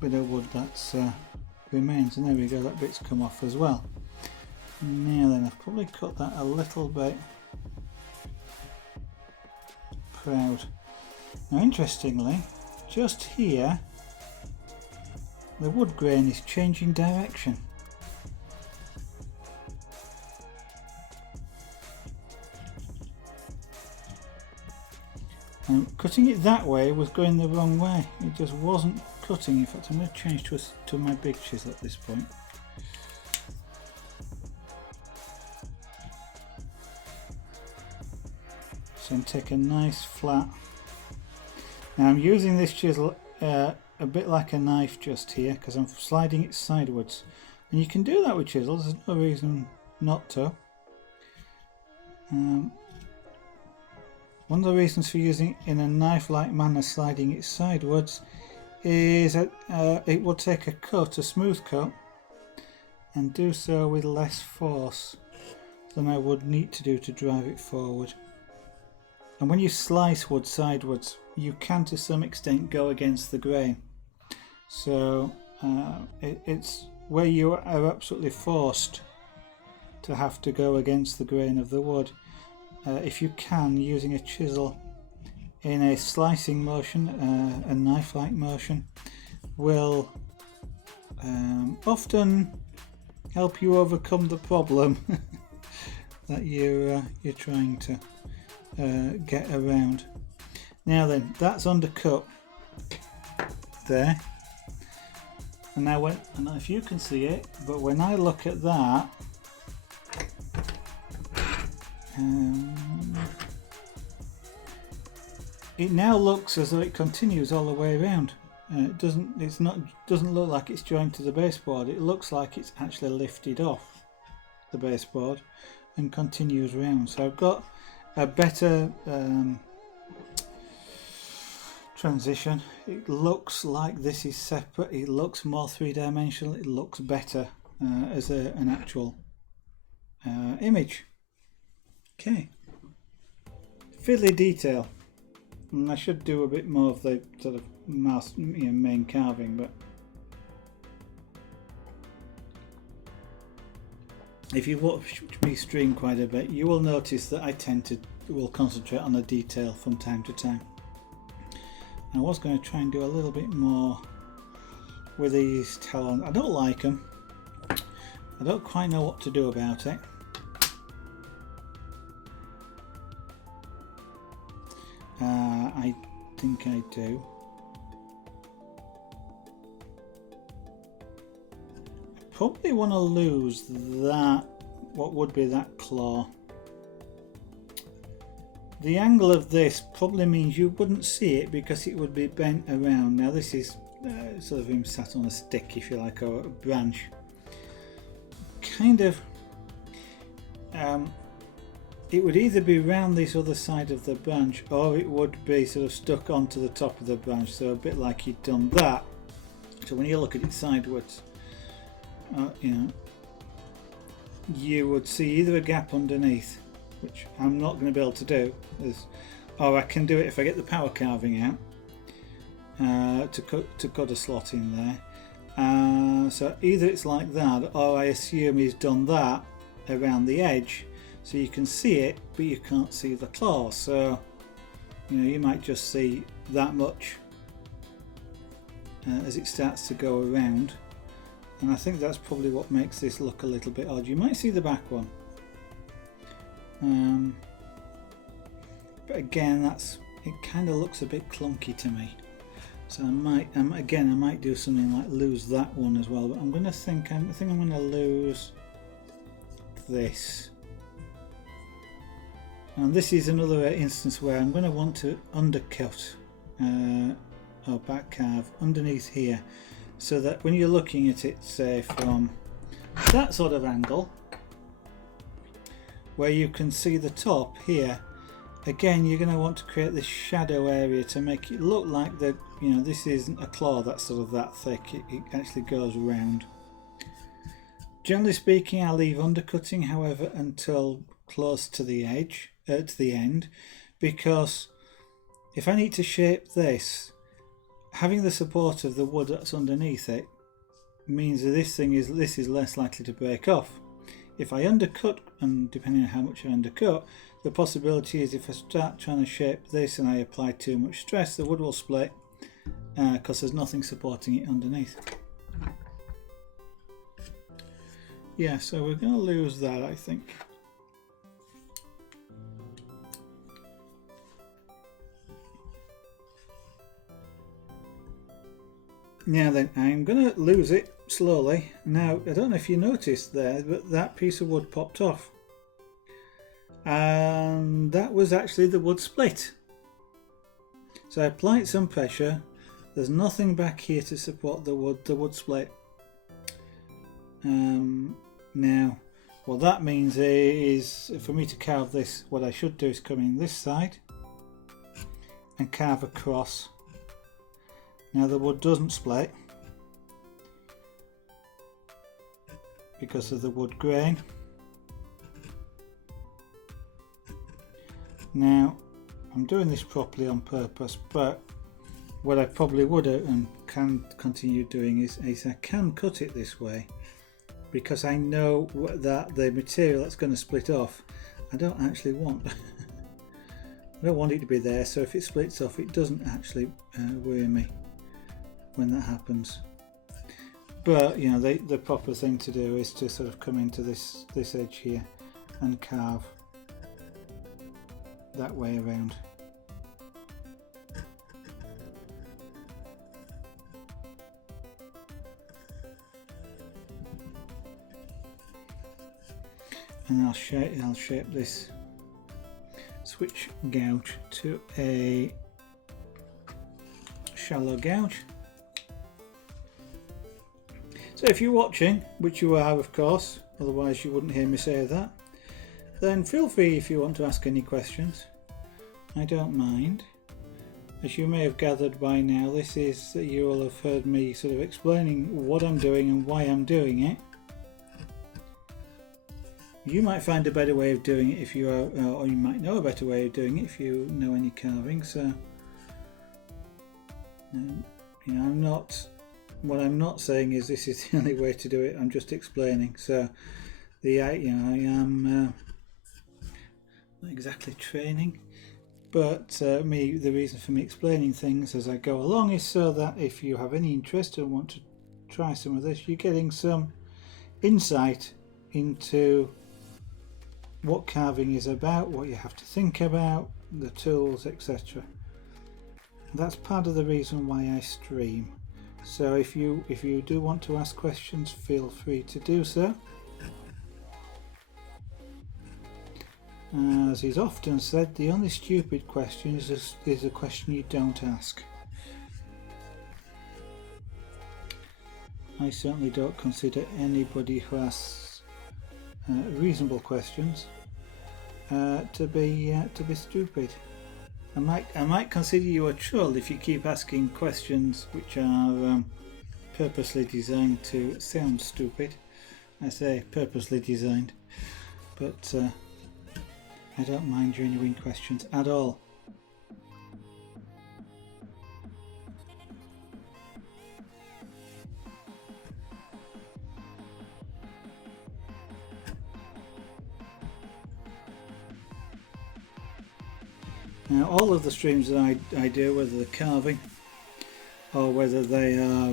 bit of wood that's remains. And there we go, that bit's come off as well. Now then, I've probably cut that a little bit proud. Now interestingly, just here, the wood grain is changing direction. Cutting it that way was going the wrong way. It just wasn't cutting. In fact, I'm going to change to my big chisel at this point. So I'm taking a nice flat. Now I'm using this chisel a bit like a knife just here, because I'm sliding it sideways. And you can do that with chisels, there's no reason not to. One of the reasons for using it in a knife-like manner, sliding it sideways, is that it will take a cut, a smooth cut, and do so with less force than I would need to do to drive it forward. And when you slice wood sideways, you can to some extent go against the grain. So it's where you are absolutely forced to have to go against the grain of the wood. If you can, using a chisel in a slicing motion, a knife-like motion, will often help you overcome the problem that you're trying to get around. Now then, that's undercut there, and now I don't know if you can see it, but when I look at that, it now looks as though it continues all the way around. It doesn't look like it's joined to the baseboard. It looks like it's actually lifted off the baseboard and continues round. So I've got a better transition. It looks like this is separate. It looks more three-dimensional. It looks better as an actual image. Okay, fiddly detail, and I should do a bit more of the sort of main carving, but if you watch me stream quite a bit, you will notice that I will concentrate on the detail from time to time. I was going to try and do a little bit more with these talons. I don't like them. I don't quite know what to do about it. I think I do. I probably want to lose that, what would be that claw. The angle of this probably means you wouldn't see it because it would be bent around. Now this is sort of him sat on a stick, if you like, or a branch. Kind of, it would either be round this other side of the branch, or it would be sort of stuck onto the top of the branch, so a bit like you'd done that. So when you look at it sideways, you know, you would see either a gap underneath, which I'm not going to be able to do, or I can do it if I get the power carving out to cut a slot in there. So either it's like that, or I assume he's done that around the edge, so you can see it, but you can't see the claw. So you know, you might just see that much as it starts to go around, and I think that's probably what makes this look a little bit odd. You might see the back one. But again, it kind of looks a bit clunky to me, so I might do something like lose that one as well. But I think I'm going to lose this, and this is another instance where I'm going to want to undercut or back carve underneath here, so that when you're looking at it, say from that sort of angle, where you can see the top here, again you're going to want to create this shadow area to make it look like this isn't a claw that's sort of that thick. It actually goes round. Generally speaking, I leave undercutting, however, until close to the edge, to the end, because if I need to shape this, having the support of the wood that's underneath it means that this is less likely to break off. If I undercut, and depending on how much I undercut, the possibility is if I start trying to shape this and I apply too much stress, the wood will split because there's nothing supporting it underneath. Yeah, so we're going to lose that, I think. Now then, I'm going to lose it slowly. Now, I don't know if you noticed there, but that piece of wood popped off. And that was actually the wood split. So I applied some pressure. There's nothing back here to support the wood split. Now, what that means is, for me to carve this, what I should do is come in this side and carve across. Now the wood doesn't split because of the wood grain. Now I'm doing this properly on purpose, but what I probably would and can continue doing is I can cut it this way, because I know that the material that's going to split off, I don't actually want. I don't want it to be there, so if it splits off, it doesn't actually worry me when that happens. But you know, the proper thing to do is to sort of come into this edge here and carve that way around. And I'll shape this switch gouge to a shallow gouge. So if you're watching, which you are of course, otherwise you wouldn't hear me say that, then feel free if you want to ask any questions. I don't mind. As you may have gathered by now, you will have heard me sort of explaining what I'm doing and why I'm doing it. You might find a better way of doing it if you are, or you might know a better way of doing it if you know any carving. So, you know, what I'm not saying is this is the only way to do it. I'm just explaining. So, I am not exactly training, but the reason for me explaining things as I go along is so that if you have any interest and want to try some of this, you're getting some insight into what carving is about, what you have to think about, the tools, etc. That's part of the reason why I stream. So if you do want to ask questions, feel free to do so. As is often said, the only stupid question is a question you don't ask. I certainly don't consider anybody who asks reasonable questions to be stupid. I might consider you a troll if you keep asking questions which are purposely designed to sound stupid. I say purposely designed, but I don't mind genuine questions at all. Now, all of the streams that I do, whether they're carving or whether they are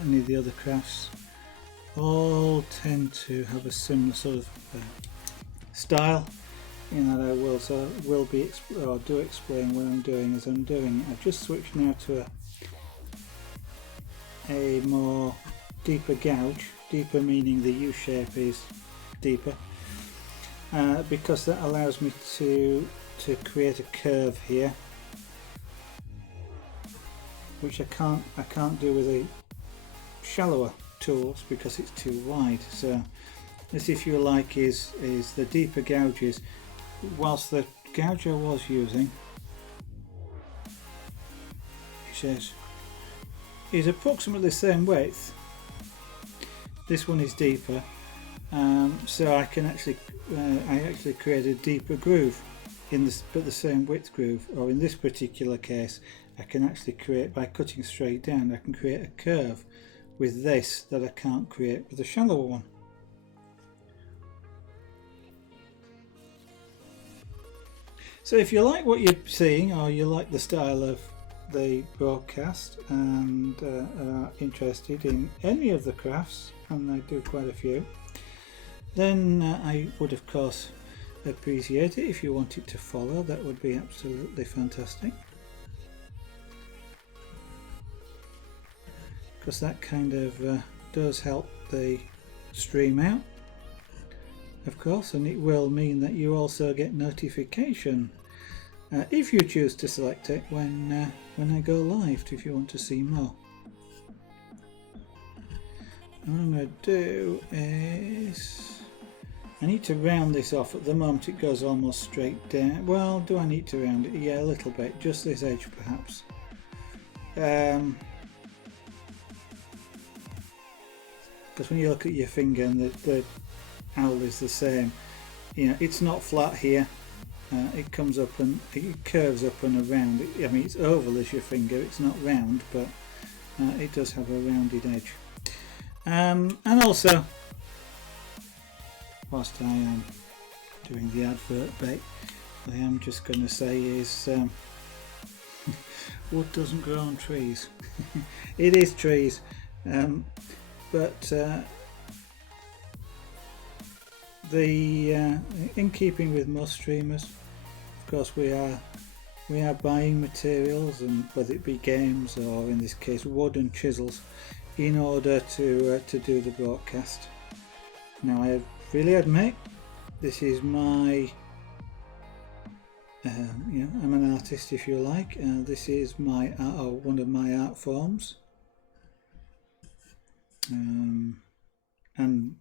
any of the other crafts, all tend to have a similar sort of style, in that I will do explain what I'm doing as I'm doing it. I've just switched now to a more deeper gouge, deeper meaning the U shape is deeper, because that allows me to create a curve here, which I can't do with the shallower tools because it's too wide. So this, if you like, is the deeper gouges, whilst the gouge I was using is approximately the same width. This one is deeper, so I can actually create a deeper groove in this, but the same width groove. Or in this particular case, I can actually create, by cutting straight down, I can create a curve with this that I can't create with the shallower one. So if you like what you're seeing, or you like the style of the broadcast, and are interested in any of the crafts, and I do quite a few, then I would of course appreciate it if you wanted to follow. That would be absolutely fantastic, because that kind of does help the stream out, of course, and it will mean that you also get notification if you choose to select it when I go live, if you want to see more. What I'm going to do is, I need to round this off. At the moment it goes almost straight down. Well, do I need to round it? Yeah, a little bit, just this edge perhaps. Because when you look at your finger and the owl is the same, you know, it's not flat here. It comes up and it curves up and around. I mean, it's oval as your finger, it's not round, but it does have a rounded edge. And also, whilst I am doing the advert bit, I am just going to say is wood doesn't grow on trees. It is trees, but in keeping with most streamers, of course, we are buying materials, and whether it be games or in this case wood and chisels, in order to do the broadcast. Now, I really admit, this is my I'm an artist, if you like. This is my one of my art forms, and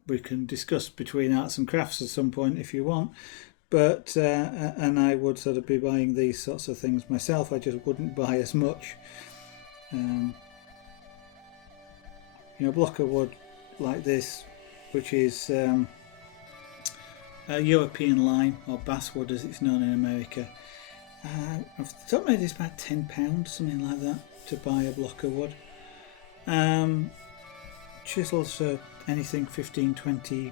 we can discuss between arts and crafts at some point if you want. But and I would sort of be buying these sorts of things myself. I just wouldn't buy as much. A block of wood like this, which is a European lime, or basswood as it's known in America. I've thought maybe it's about £10, something like that, to buy a block of wood. Chisels are anything £15-20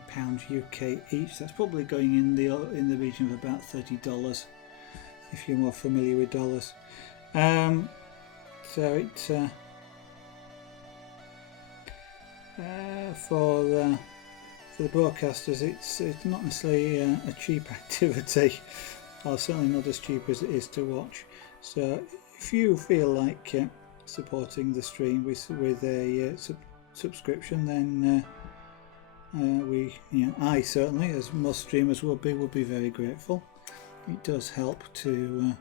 UK each. That's probably going in the region of about $30 if you're more familiar with dollars. So it's for the broadcasters, it's not necessarily a cheap activity, or certainly not as cheap as it is to watch. So if you feel like supporting the stream with a subscription, then I certainly, as most streamers would be very grateful. It does help to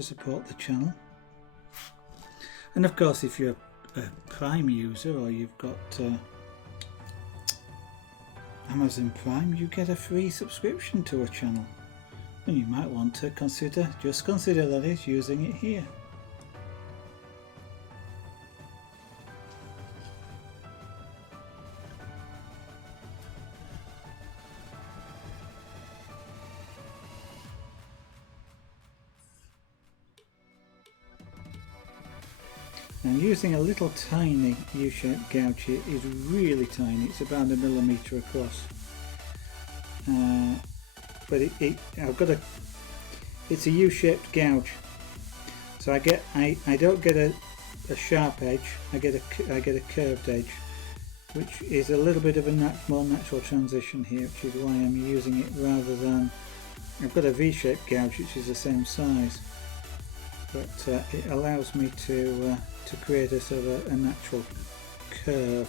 support the channel. And of course, if you're a Prime user or you've got Amazon Prime, you get a free subscription to a channel, and you might want to consider that is, using it here. And using a little tiny U-shaped gouge here is really tiny. It's about 1 millimetre across. But it's a U-shaped gouge. So I don't get a sharp edge. I get a curved edge, which is a little bit of a more natural transition here, which is why I'm using it rather than. I've got a V-shaped gouge which is the same size, but it allows me to create a sort of a natural curve,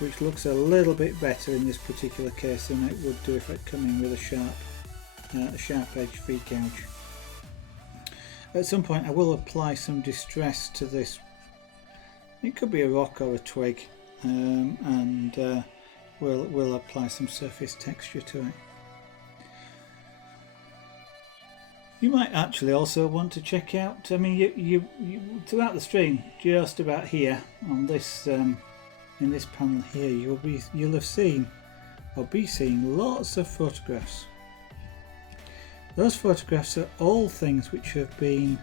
which looks a little bit better in this particular case than it would do if I'd come in with a sharp edge V gouge. At some point I will apply some distress to this. It could be a rock or a twig, and we'll apply some surface texture to it. You might actually also want to check out, I mean, you throughout the stream, just about here on this in this panel here, you'll have seen or be seeing lots of photographs. Those photographs are all things which have been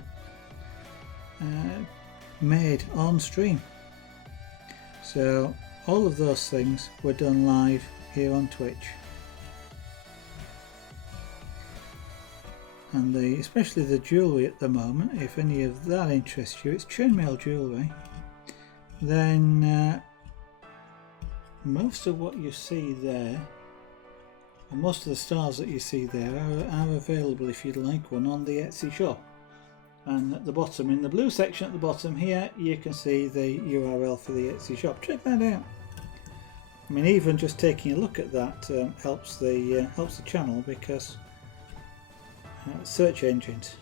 made on stream. So all of those things were done live here on Twitch. And especially the jewellery at the moment, if any of that interests you, it's chainmail jewellery, then most of what you see there, and most of the stars that you see there are available if you'd like one on the Etsy shop. And at the bottom, in the blue section at the bottom here, you can see the URL for the Etsy shop. Check that out. I mean, even just taking a look at that helps the channel, because search engines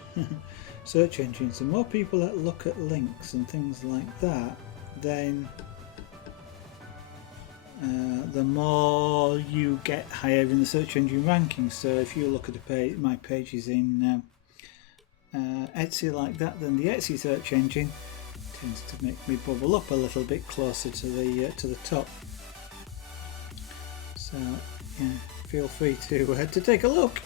the more people that look at links and things like that, then the more you get higher in the search engine rankings. So if you look at my pages in Etsy like that, then the Etsy search engine tends to make me bubble up a little bit closer to the top. So yeah, feel free to take a look.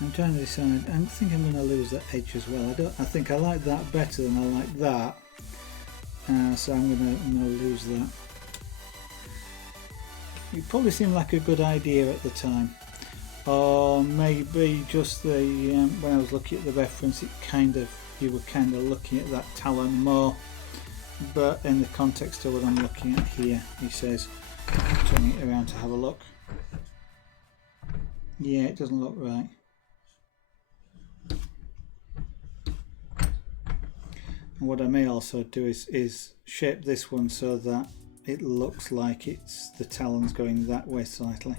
I'm trying to decide. I think I'm going to lose that edge as well. I think I like that better than I like that, so I'm going to lose that. It probably seemed like a good idea at the time, or maybe just when I was looking at the reference, you were kind of looking at that talon more. But in the context of what I'm looking at here, he says, turning it around to have a look. Yeah, it doesn't look right. And what I may also do is shape this one so that it looks like it's the talons going that way slightly.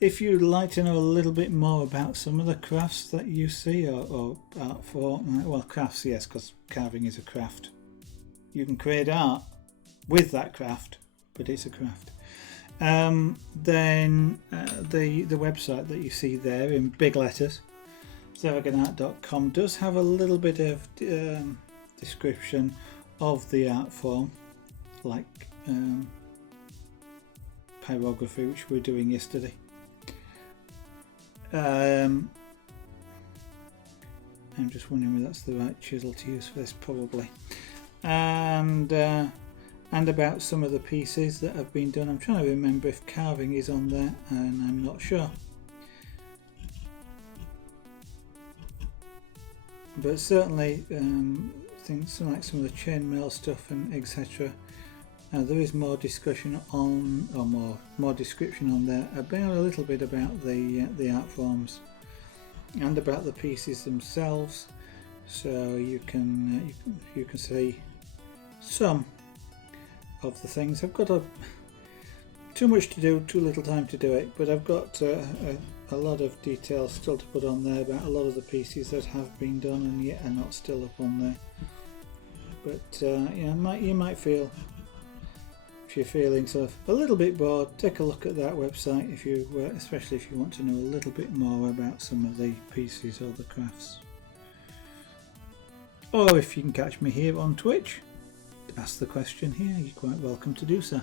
If you'd like to know a little bit more about some of the crafts that you see, or art form, well, crafts, yes, because carving is a craft. You can create art with that craft, but it's a craft. Then the website that you see there in big letters, zeragonart.com, does have a little bit of description of the art form, like pyrography, which we were doing yesterday. I'm just wondering whether that's the right chisel to use for this, probably. And about some of the pieces that have been done. I'm trying to remember if carving is on there, and I'm not sure. But certainly things like some of the chainmail stuff and etc. There is more discussion on, or more description on there about a little bit about the art forms and about the pieces themselves, so you can see some of the things. I've got too much to do, too little time to do it, but I've got a lot of details still to put on there about a lot of the pieces that have been done and yet are not still up on there. But yeah, you might feel, if you're feeling sort of a little bit bored, take a look at that website, if you especially if you want to know a little bit more about some of the pieces or the crafts. Or if you can catch me here on Twitch, ask the question here, you're quite welcome to do so.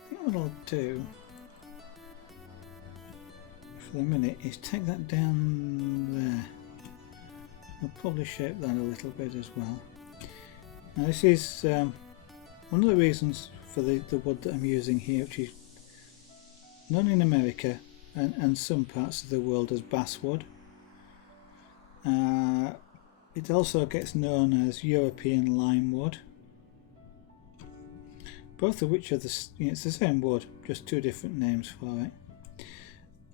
I think what I'll do for the minute is take that down there. I'll probably shape that a little bit as well. Now this is one of the reasons for the wood that I'm using here, which is known in America and some parts of the world as basswood. It also gets known as European lime wood, both of which are it's the same wood, just two different names for it.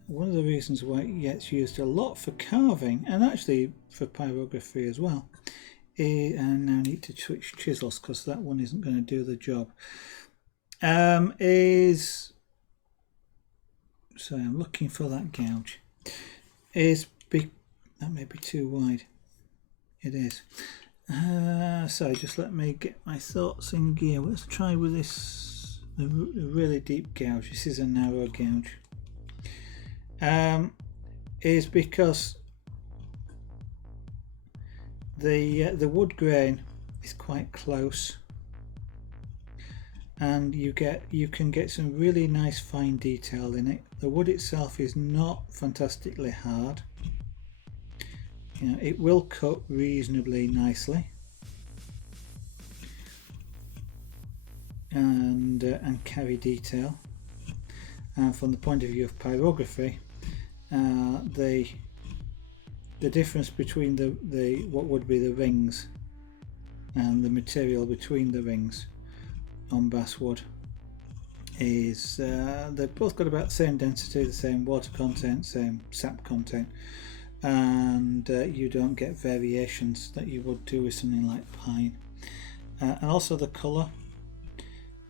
One of the reasons why it gets used a lot for carving, and actually for pyrography as well, and now I need to switch chisels because that one isn't going to do the job, sorry, I'm looking for that gouge, that may be too wide. It is. Sorry, just let me get my thoughts in gear. Let's try with this, a really deep gouge. This is a narrow gouge. Is because the wood grain is quite close, and you can get some really nice fine detail in it. The wood itself is not fantastically hard. It will cut reasonably nicely, and carry detail. And from the point of view of pyrography, the difference between the what would be the rings and the material between the rings on basswood is they've both got about the same density, the same water content, same sap content, and you don't get variations that you would do with something like pine. And also the colour,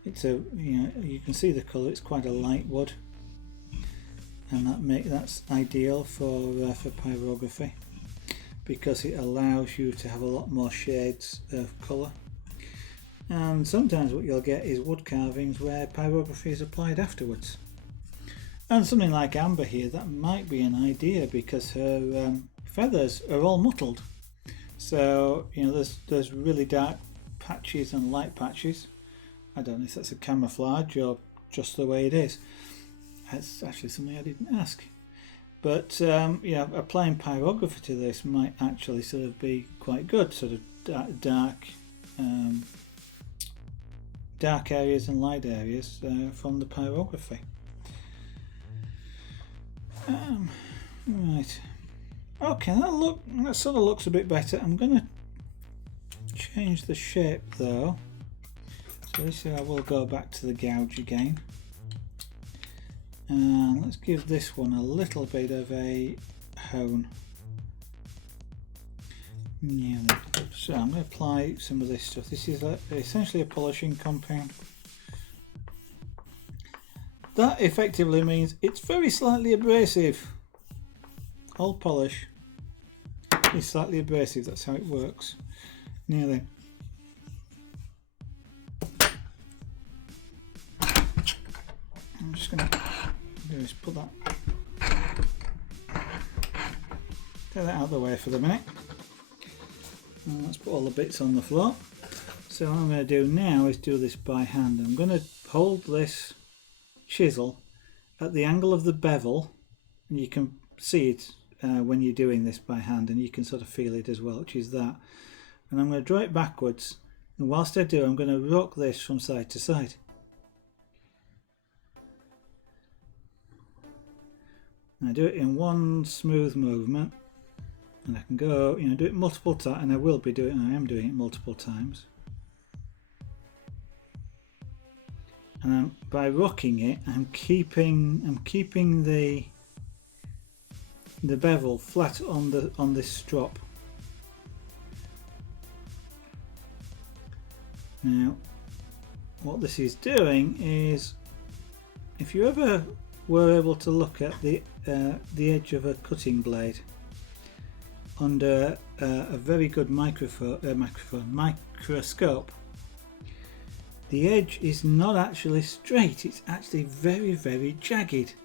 it's you can see the colour, it's quite a light wood, and that's ideal for pyrography, because it allows you to have a lot more shades of colour. And sometimes what you'll get is wood carvings where pyrography is applied afterwards. And something like Amber here, that might be an idea, because her feathers are all mottled. So there's really dark patches and light patches. I don't know if that's a camouflage or just the way it is. That's actually something I didn't ask. But applying pyrography to this might actually sort of be quite good, sort of dark areas and light areas from the pyrography. Right. Okay, that sort of looks a bit better. I'm going to change the shape though. So this year I will go back to the gouge again. And let's give this one a little bit of a hone. Yeah, so I'm going to apply some of this stuff. This is essentially a polishing compound. That effectively means it's very slightly abrasive. All polish is slightly abrasive, that's how it works. Now then, I'm just going to do is put that, get that out of the way for the minute. And let's put all the bits on the floor. So what I'm going to do now is do this by hand. I'm going to hold this chisel at the angle of the bevel, and you can see it when you're doing this by hand, and you can sort of feel it as well, which is that. And I'm going to draw it backwards, and whilst I do, I'm going to rock this from side to side. And I do it in one smooth movement, And I can go, you know, do it multiple times, and I will be doing, I am doing it multiple times. And by rocking it, I'm keeping the bevel flat on this strop. Now, what this is doing is, if you ever were able to look at the edge of a cutting blade under a very good microscope, the edge is not actually straight, it's actually very, very jagged,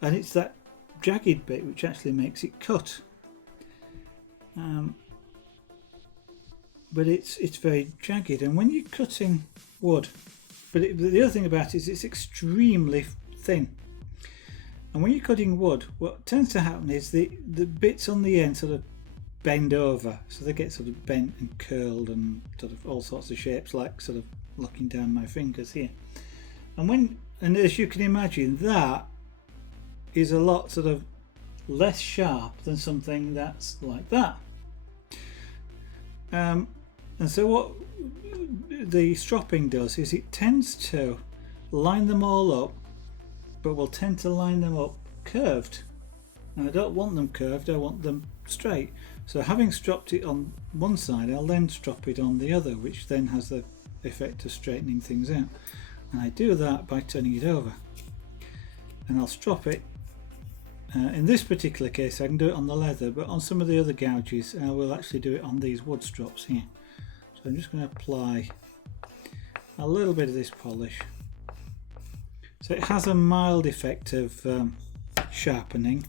and it's that jagged bit which actually makes it cut. But it's very jagged, and when you're cutting wood, but the other thing about it is it's extremely thin. And when you're cutting wood, what tends to happen is the bits on the end sort of bend over, so they get sort of bent and curled and sort of all sorts of shapes, like sort of looking down my fingers here. And as you can imagine, that is a lot sort of less sharp than something that's like that. And so what the stropping does is it tends to line them all up, but will tend to line them up curved. And I don't want them curved, I want them straight. So having stropped it on one side, I'll then strop it on the other, which then has the effect of straightening things out. And I do that by turning it over. And I'll strop it. In this particular case, I can do it on the leather, but on some of the other gouges, I will actually do it on these wood strops here. So I'm just going to apply a little bit of this polish. So it has a mild effect of sharpening,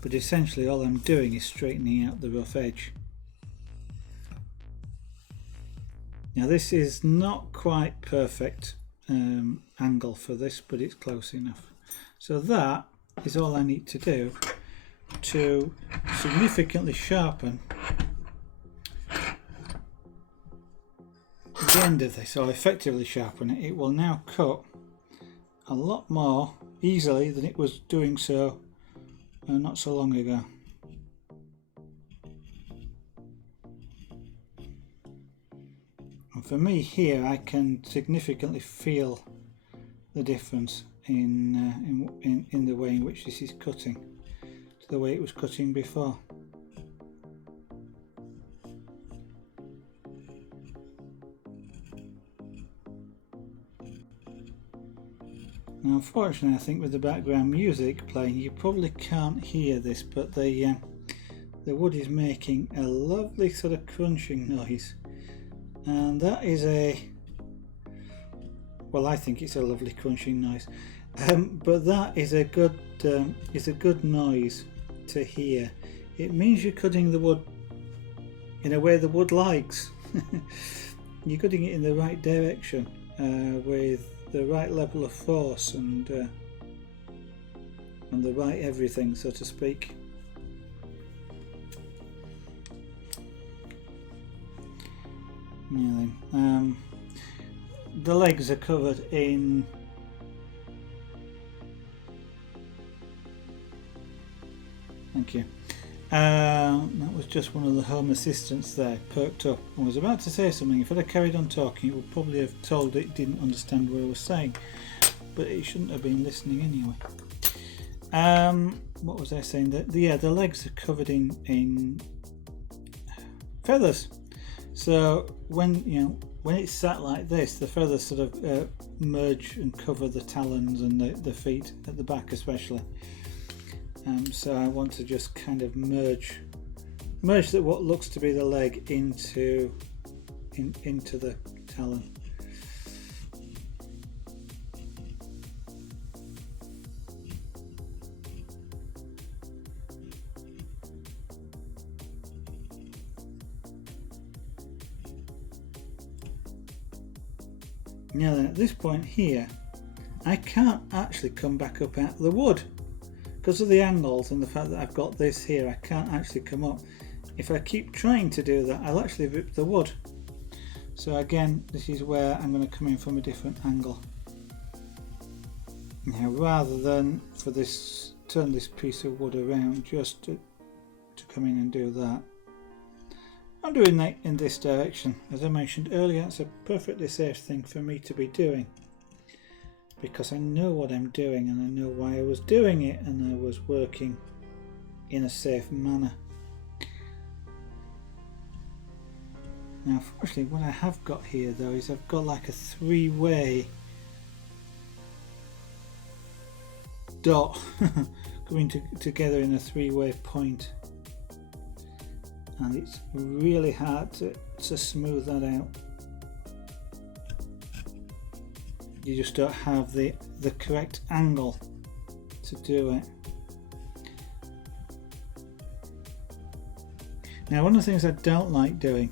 but essentially all I'm doing is straightening out the rough edge. Now this is not quite perfect angle for this, but it's close enough. So that is all I need to do to significantly sharpen the end of this, or effectively sharpen it. It will now cut a lot more easily than it was doing so not so long ago. And for me here, I can significantly feel the difference in the way in which this is cutting to the way it was cutting before. Now unfortunately, I think with the background music playing, you probably can't hear this, but the wood is making a lovely sort of crunching noise, and that is well, I think it's a lovely crunching noise, but that is a good noise to hear. It means you're cutting the wood in a way the wood likes. You're cutting it in the right direction with the right level of force and the right everything, so to speak. Yeah, then. The legs are covered in thank you. That was just one of the home assistants there, perked up and was about to say something. If I'd have carried on talking, it would probably have told it didn't understand what I was saying, but it shouldn't have been listening anyway. What was I saying? The legs are covered in feathers. So when it's sat like this, the feathers sort of merge and cover the talons and the feet at the back especially. So I want to just kind of merge what looks to be the leg into the talon. Now then, at this point here, I can't actually come back up out of the wood. Because of the angles and the fact that I've got this here, I can't actually come up. If I keep trying to do that, I'll actually rip the wood. So again, this is where I'm going to come in from a different angle. Now rather than turn this piece of wood around just to come in and do that. I'm doing that in this direction. As I mentioned earlier, it's a perfectly safe thing for me to be doing, because I know what I'm doing and I know why I was doing it, and I was working in a safe manner. Now unfortunately what I have got here though is I've got like a three-way dot coming together in a three-way point, and it's really hard to smooth that out. You just don't have the correct angle to do it. Now one of the things I don't like doing,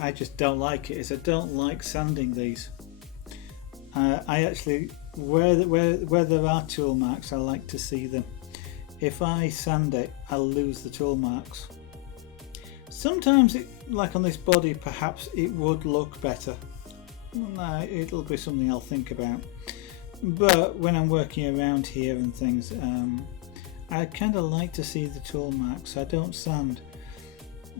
I just don't like it, is I don't like sanding these. I actually, where there are tool marks, I like to see them. If I sand it, I'll lose the tool marks. Sometimes, like on this body, perhaps it would look better. No, it'll be something I'll think about. But when I'm working around here and things, I kind of like to see the tool marks. I don't sand.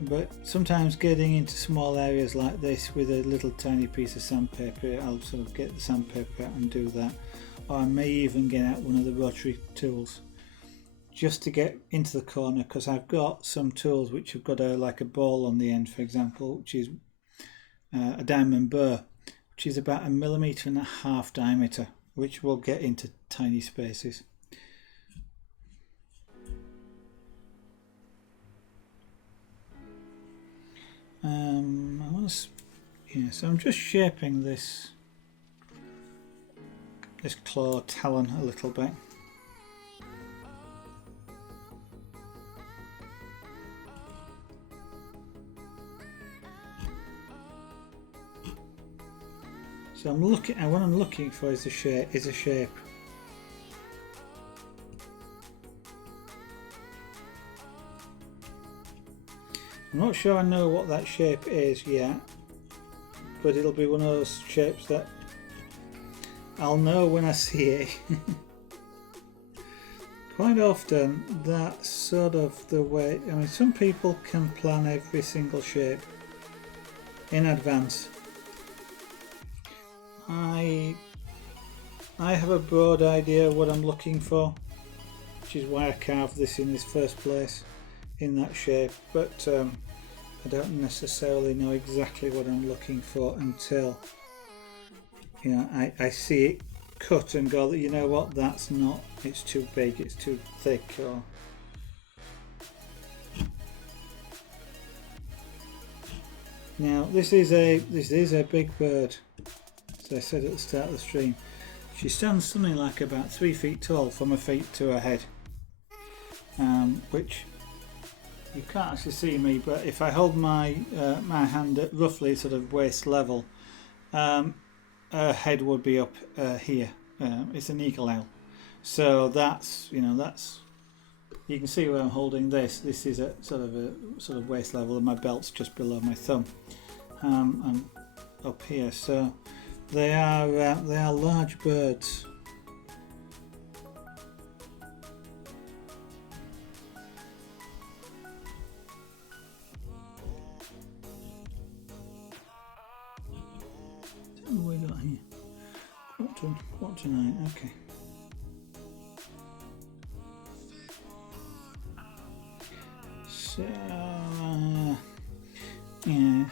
But sometimes getting into small areas like this with a little tiny piece of sandpaper, I'll sort of get the sandpaper out and do that. Or I may even get out one of the rotary tools just to get into the corner, because I've got some tools which have got like a ball on the end, for example, which is a diamond burr, which is about 1.5 millimeters diameter, which will get into tiny spaces. So I'm just shaping this claw talon a little bit. So I'm looking, and what I'm looking for is a shape. I'm not sure I know what that shape is yet, but it'll be one of those shapes that I'll know when I see it. Quite often that's sort of the way, I mean, some people can plan every single shape in advance. I have a broad idea of what I'm looking for, which is why I carved this in this first place in that shape, but I don't necessarily know exactly what I'm looking for until, you know, I see it cut and go, you know what, that's not, it's too big, it's too thick, or now this is a big bird, as I said at the start of the stream. She stands something like about 3 feet tall from her feet to her head, which you can't actually see me, but if I hold my my hand at roughly sort of waist level, her head would be up here. It's an eagle owl, so that's, you know, that's, you can see where I'm holding this. This is at sort of waist level, and my belt's just below my thumb. I'm up here, so they are large birds. What we got here? What tonight? Okay. So yeah,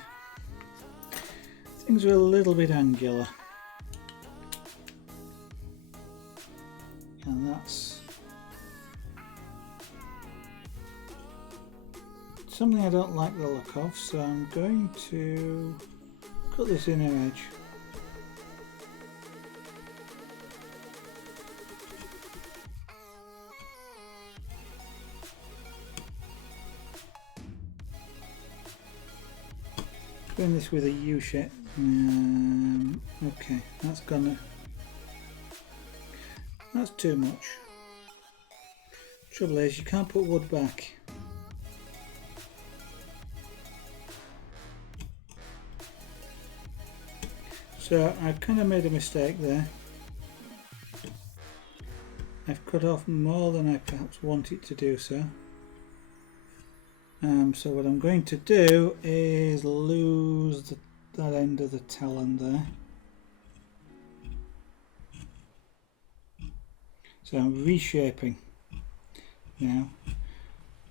things are a little bit angular, and that's something I don't like the look of. So I'm going to cut this inner edge. Doing this with a U shape. Okay, that's too much. Trouble is, you can't put wood back. So I've kind of made a mistake there. I've cut off more than I perhaps wanted to do so. So what I'm going to do is lose that end of the talon there. So I'm reshaping now.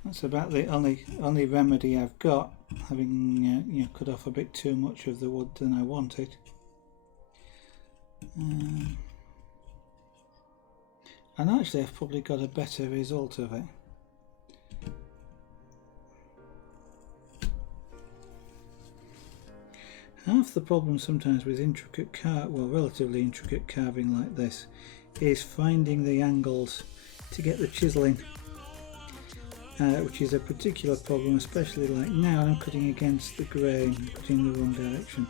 That's about the only remedy I've got, having cut off a bit too much of the wood than I wanted. And actually I've probably got a better result of it. Half the problem sometimes with relatively intricate carving like this is finding the angles to get the chiseling, which is a particular problem, especially like now I'm cutting against the grain, cutting in the wrong direction.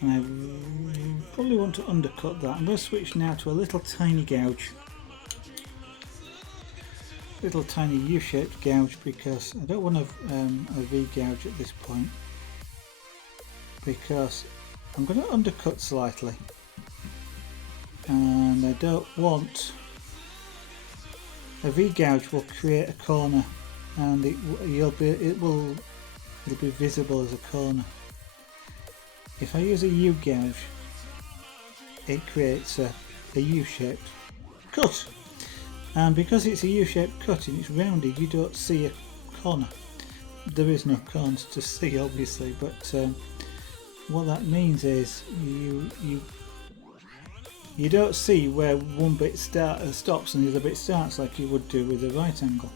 And I probably want to undercut that. I'm going to switch now to a little tiny gouge. Little tiny U-shaped gouge, because I don't want a V gouge at this point, because I'm going to undercut slightly and I don't want a V gouge will create a corner, and it'll be visible as a corner. If I use a U gouge, it creates a U-shaped cut. And because it's a U-shaped cut and it's rounded, you don't see a corner. There is no corners to see, obviously, but what that means is you don't see where one bit stops and the other bit starts, like you would do with a right angle.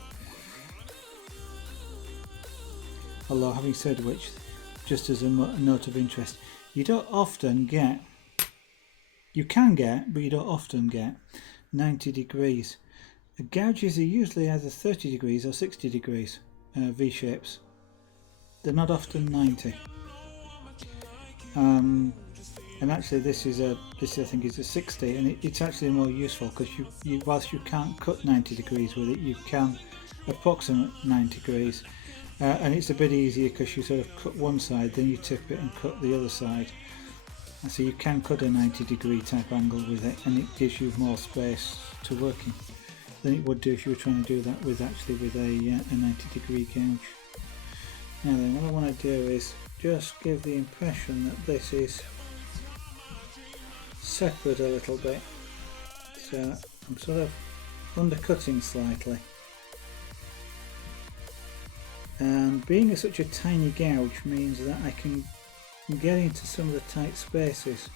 Although, having said which, just as a note of interest, you don't often get, you can get, but you don't often get 90 degrees. The gouges are usually either 30 degrees or 60 degrees, V-shapes. They're not often 90. And actually this I think is a 60, and it's actually more useful, because whilst you can't cut 90 degrees with it, you can approximate 90 degrees. And it's a bit easier because you sort of cut one side, then you tip it and cut the other side. And so you can cut a 90 degree type angle with it, and it gives you more space to work in than it would do if you were trying to do that with a 90 degree gouge. Now then, what I want to do is just give the impression that this is separate a little bit. So I'm sort of undercutting slightly. And being such a tiny gouge means that I can get into some of the tight spaces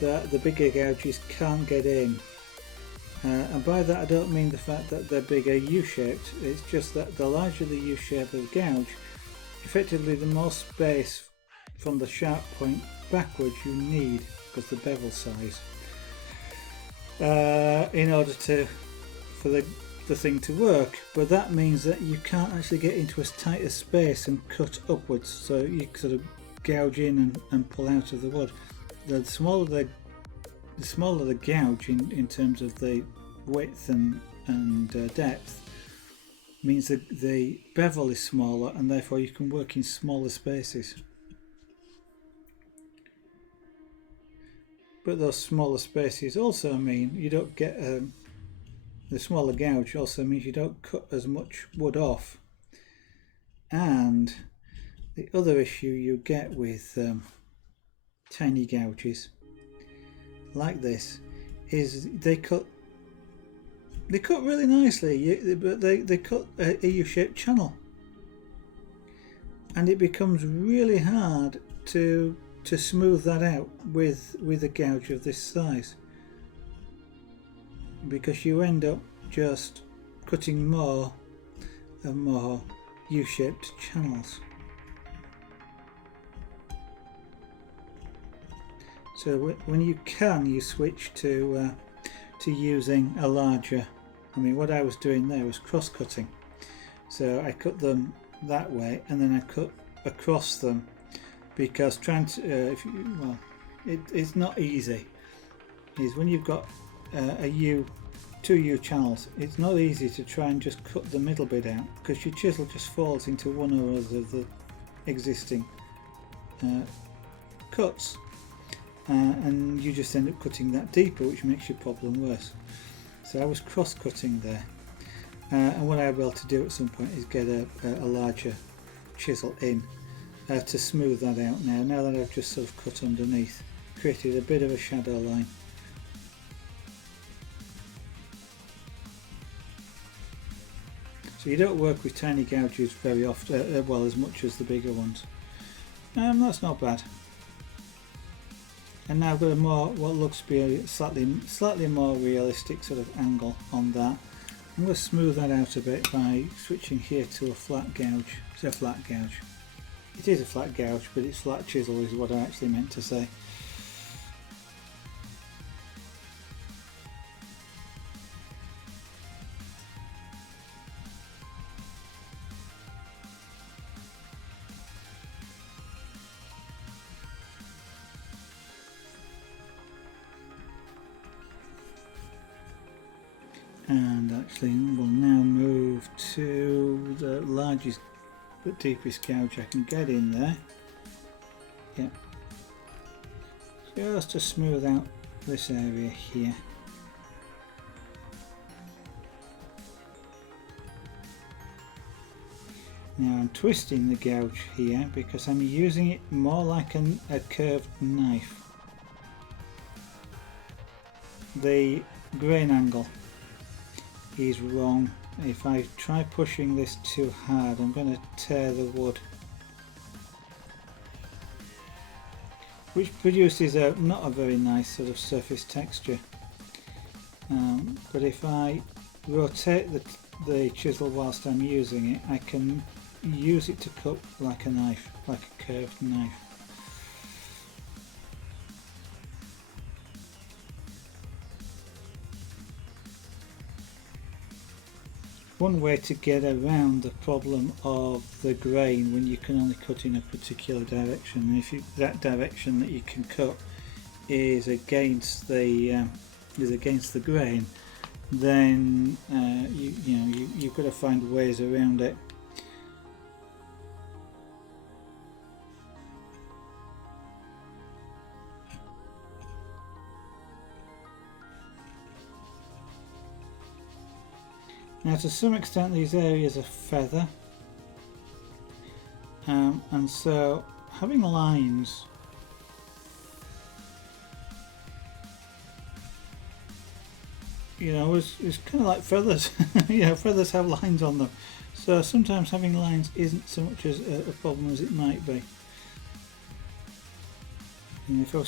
that the bigger gouges can't get in. And by that I don't mean the fact that they're bigger U-shaped, it's just that the larger the U-shape of the gouge, effectively the more space from the sharp point backwards you need, because the bevel size, in order for the thing to work. But that means that you can't actually get into as tight a space and cut upwards, so you sort of gouge in and pull out of the wood. The smaller the gouge in terms of the width and depth, means that the bevel is smaller, and therefore you can work in smaller spaces. But those smaller spaces also mean you don't get the smaller gouge also means you don't cut as much wood off. And the other issue you get with tiny gouges like this is they cut really nicely, but they cut a U-shaped channel, and it becomes really hard to smooth that out with a gouge of this size, because you end up just cutting more and more U-shaped channels. So when you switch to using a larger, what I was doing there was cross-cutting. So I cut them that way, and then I cut across them, because trying to, it's not easy. Is when you've got two U channels, it's not easy to try and just cut the middle bit out, because your chisel just falls into one or other of the existing cuts. and you just end up cutting that deeper, which makes your problem worse. So I was cross-cutting there, and what I'll be able to do at some point is get a larger chisel in to smooth that out. Now that I've just sort of cut underneath, created a bit of a shadow line. So you don't work with tiny gouges very often, well, as much as the bigger ones. That's not bad. And now I've got a more, what looks to be a slightly more realistic sort of angle on that. I'm going to smooth that out a bit by switching here to a flat gouge. It's a flat gouge. It is a flat gouge, but it's flat chisel is what I actually meant to say. And actually we'll now move to the largest but deepest gouge I can get in there. Yep. Just to smooth out this area here. Now I'm twisting the gouge here because I'm using it more like a curved knife. The grain angle is wrong. If I try pushing this too hard, I'm going to tear the wood, which produces not a very nice sort of surface texture. But if I rotate the chisel whilst I'm using it, I can use it to cut like a knife, like a curved knife. One way to get around the problem of the grain when you can only cut in a particular direction, and if that direction that you can cut is against the grain, then you've got to find ways around it. Now to some extent these areas are feather, and so having lines it's kind of like feathers. Feathers have lines on them, so sometimes having lines isn't so much as a problem as it might be. If I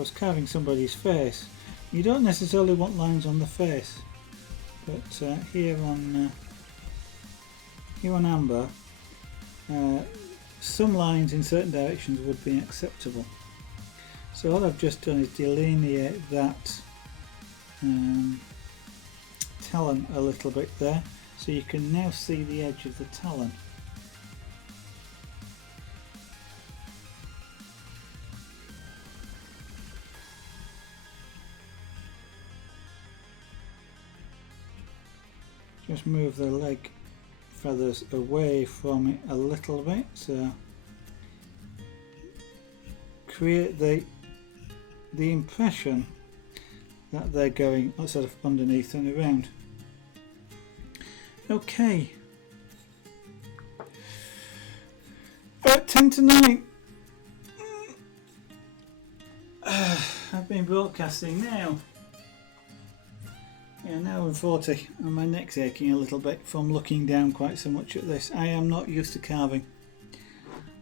was carving somebody's face, you don't necessarily want lines on the face. But here on amber, some lines in certain directions would be acceptable. So all I've just done is delineate that talon a little bit there, so you can now see the edge of the talon. Just move the leg feathers away from it a little bit, so create the impression that they're going sort of underneath and around. Okay, 10 to 9. I've been broadcasting now. Yeah, now I'm 40 and my neck's aching a little bit from looking down quite so much at this. I am not used to carving.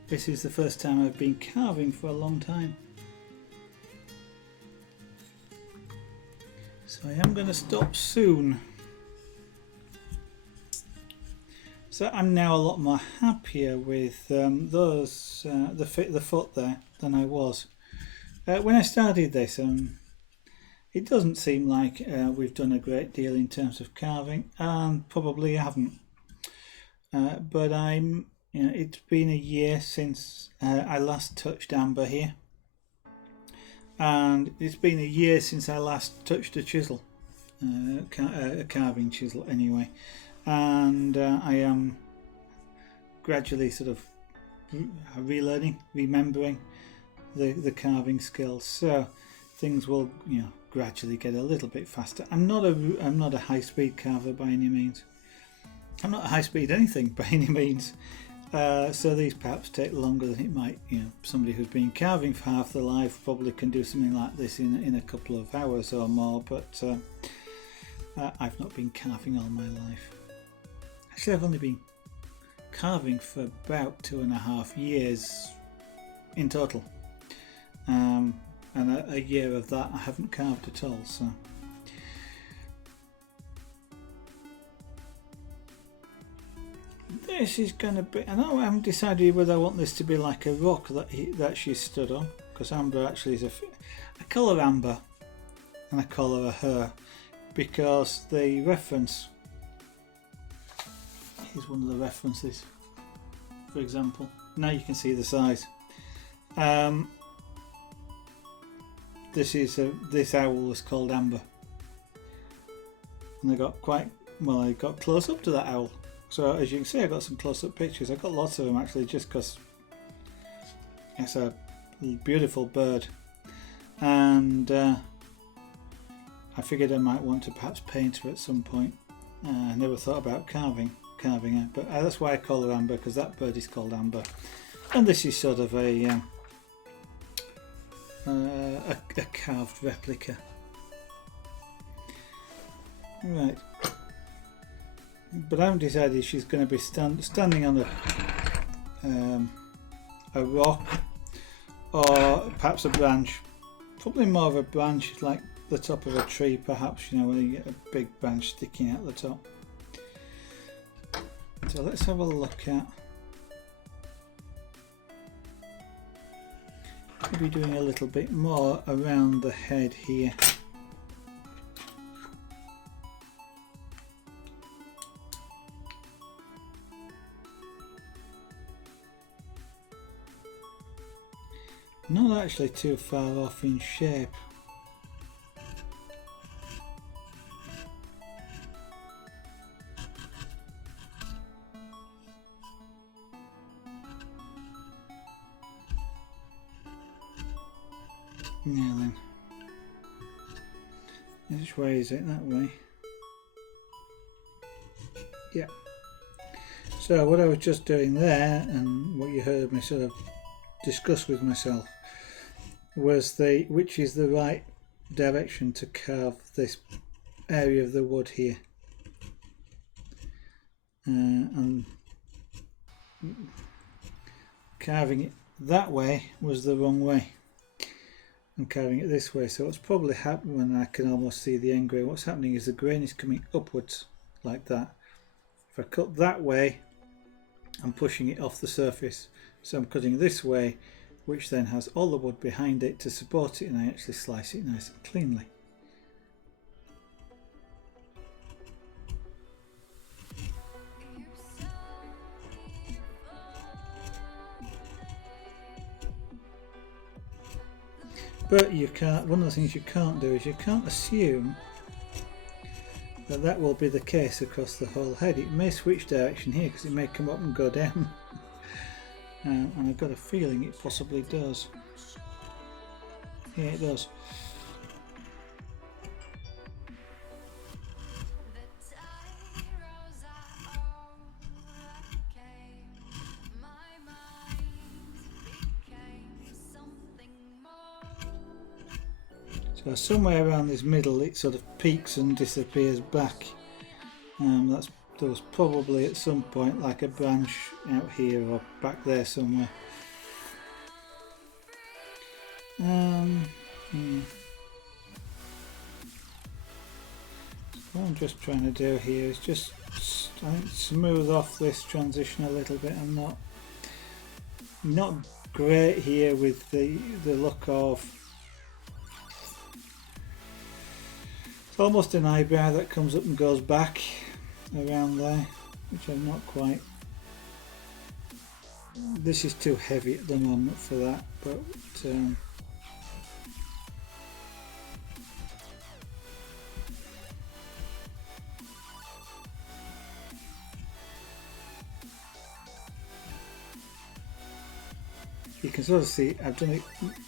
This is the first time I've been carving for a long time. So I am going to stop soon. So I'm now a lot more happier with the foot there than I was. When I started this, it doesn't seem like we've done a great deal in terms of carving, and probably haven't. But it's been a year since I last touched amber here, and it's been a year since I last touched a chisel, a carving chisel anyway, and I am gradually sort of relearning, remembering the carving skills, so things will, you know, gradually get a little bit faster. I'm not a high-speed carver by any means. I'm not a high-speed anything by any means. So these perhaps take longer than it might. You know, somebody who's been carving for half their life probably can do something like this in a couple of hours or more. But I've not been carving all my life. Actually, I've only been carving for about 2.5 years in total, and a year of that I haven't carved at all. So this is going to be, I haven't decided whether I want this to be like a rock that she stood on, because amber actually is I call her Amber and I call her a her because the reference, here's one of the references, for example. Now you can see the size. This owl was called Amber, and I got I got close up to that owl. So as you can see, I got some close-up pictures. I got lots of them actually, just because it's a beautiful bird, and I figured I might want to perhaps paint her at some point. I never thought about carving her, but that's why I call her Amber, because that bird is called Amber, and this is sort of a carved replica. Right. But I haven't decided if she's going to be standing on a rock or perhaps a branch. Probably more of a branch, like the top of a tree perhaps, you know, when you get a big branch sticking out the top. So let's have a look at maybe doing a little bit more around the head here. Not actually too far off in shape. Now then, which way is it? That way. Yeah. So what I was just doing there, and what you heard me sort of discuss with myself, was which is the right direction to carve this area of the wood here, and carving it that way was the wrong way. I'm carving it this way, so what's probably happened, when I can almost see the end grain, what's happening is the grain is coming upwards like that. If I cut that way, I'm pushing it off the surface, so I'm cutting this way, which then has all the wood behind it to support it, and I actually slice it nice and cleanly. But you can't, one of the things you can't do is you can't assume that that will be the case across the whole head. It may switch direction here because it may come up and go down. And I've got a feeling it possibly does. Yeah, it does. So somewhere around this middle it sort of peaks and disappears back. There was probably at some point like a branch out here or back there somewhere. What I'm just trying to do here is just smooth off this transition a little bit. I'm not great here with the look of, it's almost an eyebrow that comes up and goes back around there, which I'm not quite, this is too heavy at the moment for that, but you can sort of see I've done it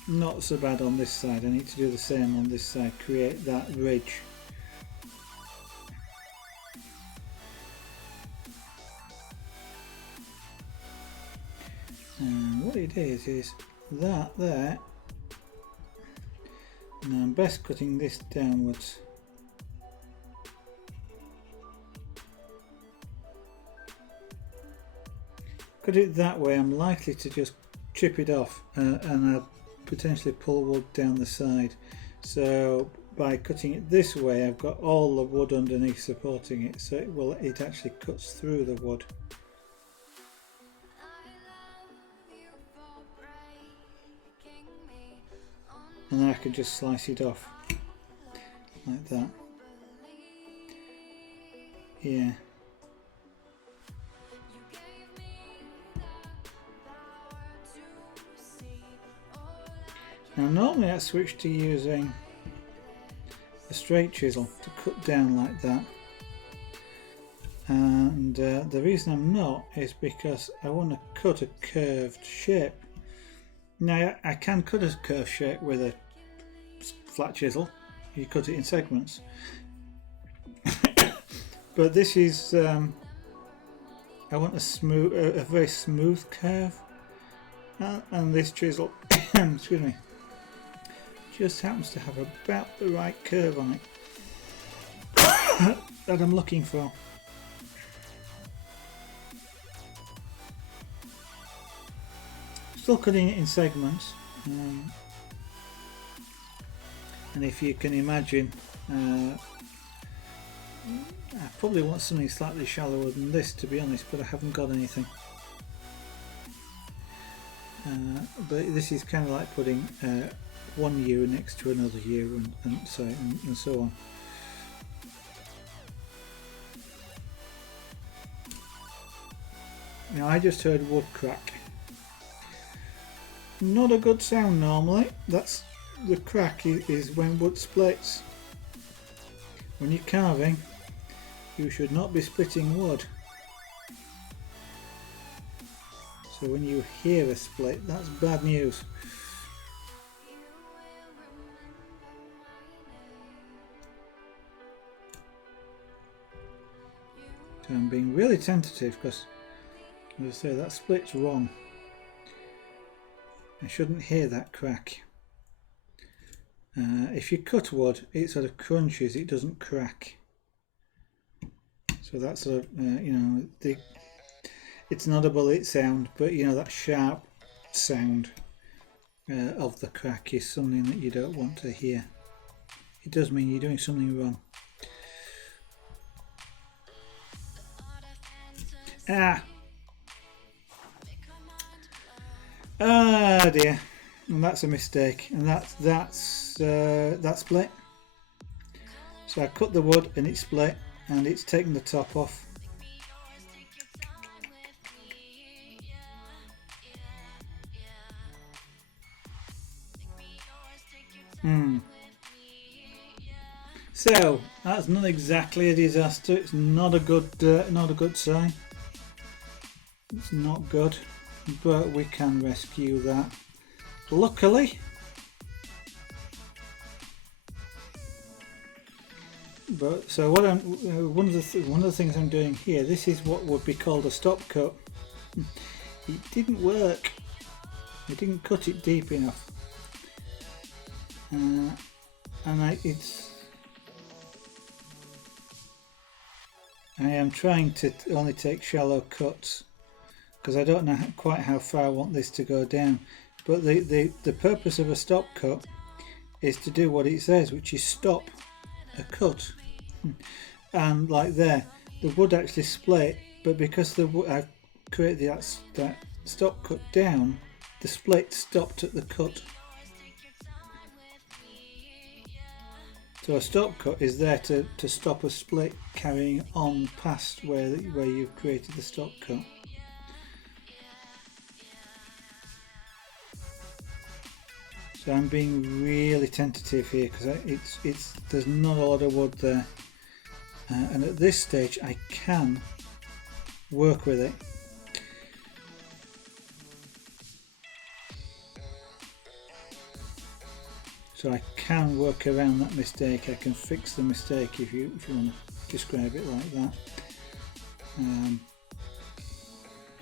not so bad on this side. I need to do the same on this side, create that ridge. And what it is that there. Now I'm best cutting this downwards. Cut it that way, I'm likely to just chip it off and I'll potentially pull wood down the side. So by cutting it this way, I've got all the wood underneath supporting it, so it actually cuts through the wood. And then I can just slice it off like that. Yeah. Now normally I switch to using a straight chisel to cut down like that, and the reason I'm not is because I want to cut a curved shape. Now I can cut a curved shape with a flat chisel, you cut it in segments, but this is I want a very smooth curve, and this chisel excuse me, just happens to have about the right curve on it that I'm looking for. Still cutting it in segments, and if you can imagine, I probably want something slightly shallower than this, to be honest, but I haven't got anything. But this is kind of like putting one ewe next to another ewe and so on. Now I just heard wood crack. Not a good sound normally. That's the crack is when wood splits. When you're carving, you should not be splitting wood. So when you hear a split, that's bad news. So I'm being really tentative because, as I say, that split's wrong. I shouldn't hear that crack. If you cut wood, it sort of crunches, it doesn't crack. So that's sort of, you know, it's not a bullet sound, but you know, that sharp sound of the crack is something that you don't want to hear. It does mean you're doing something wrong. Ah dear, and that's a mistake, and that's split. So I cut the wood and it split, and it's taken the top off. So that's not exactly a disaster. It's not a good sign. It's not good, but we can rescue that, luckily. But so what I'm one of the things I'm doing here. This is what would be called a stop cut. It didn't work. I didn't cut it deep enough, and I am trying to only take shallow cuts because I don't know quite how far I want this to go down. But the purpose of a stop cut is to do what it says, which is stop a cut. And like there, the wood actually split, but because I've created that stop cut down, the split stopped at the cut. So a stop cut is there to stop a split carrying on past where you've created the stop cut. So I'm being really tentative here because there's not a lot of wood there, and at this stage I can work with it. So I can work around that mistake. I can fix the mistake if you want to describe it like that.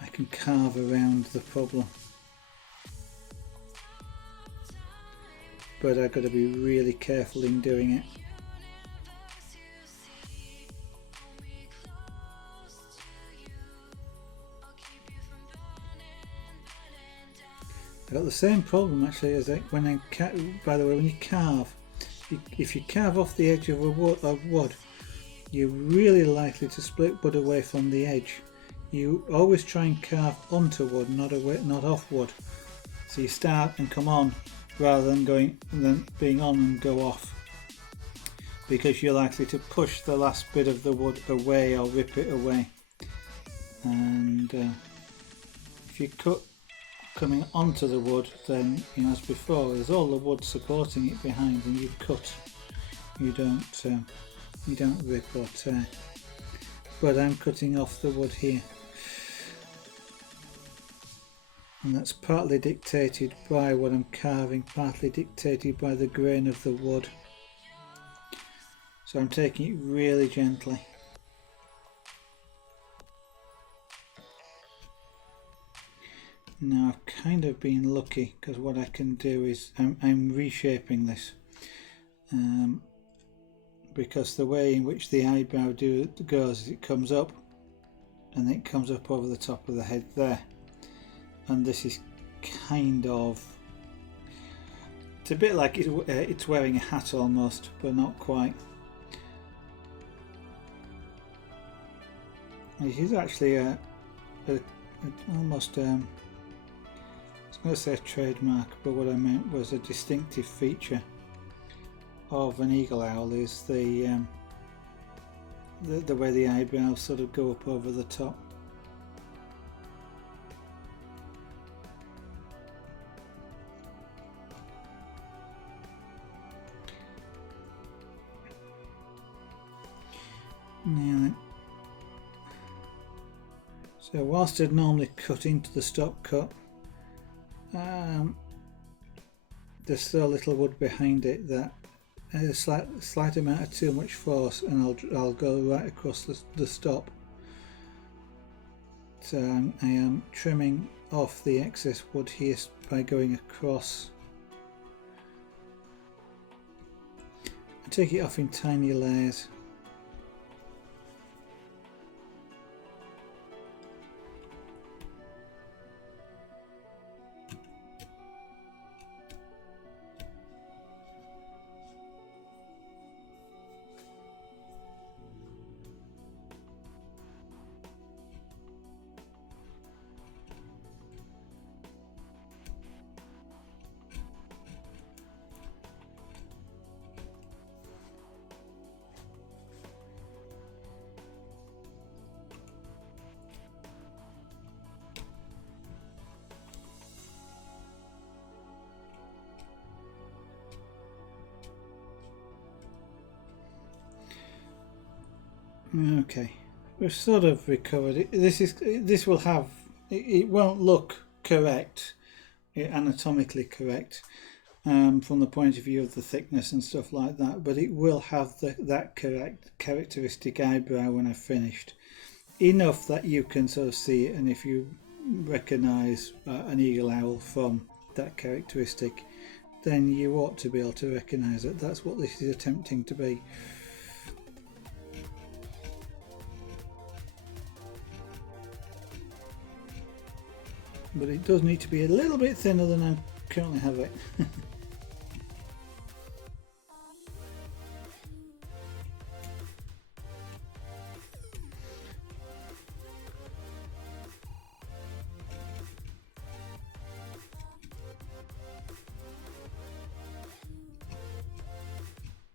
I can carve around the problem, but I've got to be really careful in doing it. I've got the same problem actually as when by the way, when you carve, if you carve off the edge of a wood, you're really likely to split wood away from the edge. You always try and carve onto wood, not off wood. So you start and come on rather than being on and go off, because you're likely to push the last bit of the wood away or rip it away. And if you cut coming onto the wood, then as before, there's all the wood supporting it behind, and you cut. You don't rip or tear. But I'm cutting off the wood here, and that's partly dictated by what I'm carving, partly dictated by the grain of the wood. So I'm taking it really gently. Now I've kind of been lucky, because what I can do is I'm reshaping this, because the way in which the eyebrow goes is it comes up, and it comes up over the top of the head there, and this is kind of, it's a bit like it's wearing a hat almost, but not quite. It is actually almost I was going to say a trademark, but what I meant was a distinctive feature of an eagle owl is the way the eyebrows sort of go up over the top. Now then. So whilst I'd normally cut into the stop cut, there's still a little wood behind it that has a slight amount of too much force, and I'll go right across the stop. So I am trimming off the excess wood here by going across. I take it off in tiny layers. Okay, we've sort of recovered it. This will have, it won't look correct, anatomically correct, from the point of view of the thickness and stuff like that, but it will have that characteristic eyebrow when I've finished, enough that you can sort of see it, and if you recognise an eagle owl from that characteristic, then you ought to be able to recognise it. That's what this is attempting to be. But it does need to be a little bit thinner than I currently have it.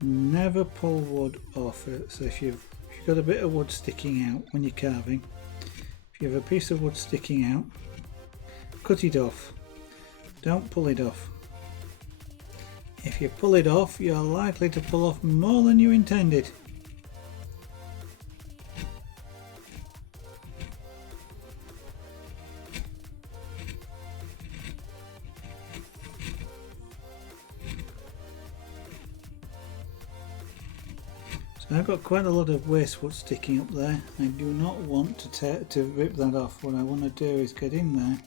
Never pull wood off it. So if you've got a bit of wood sticking out when you're carving, if you have a piece of wood sticking out, cut it off. Don't pull it off. If you pull it off, you're likely to pull off more than you intended. So I've got quite a lot of waste wood sticking up there. I do not want to rip that off. What I want to do is get in there.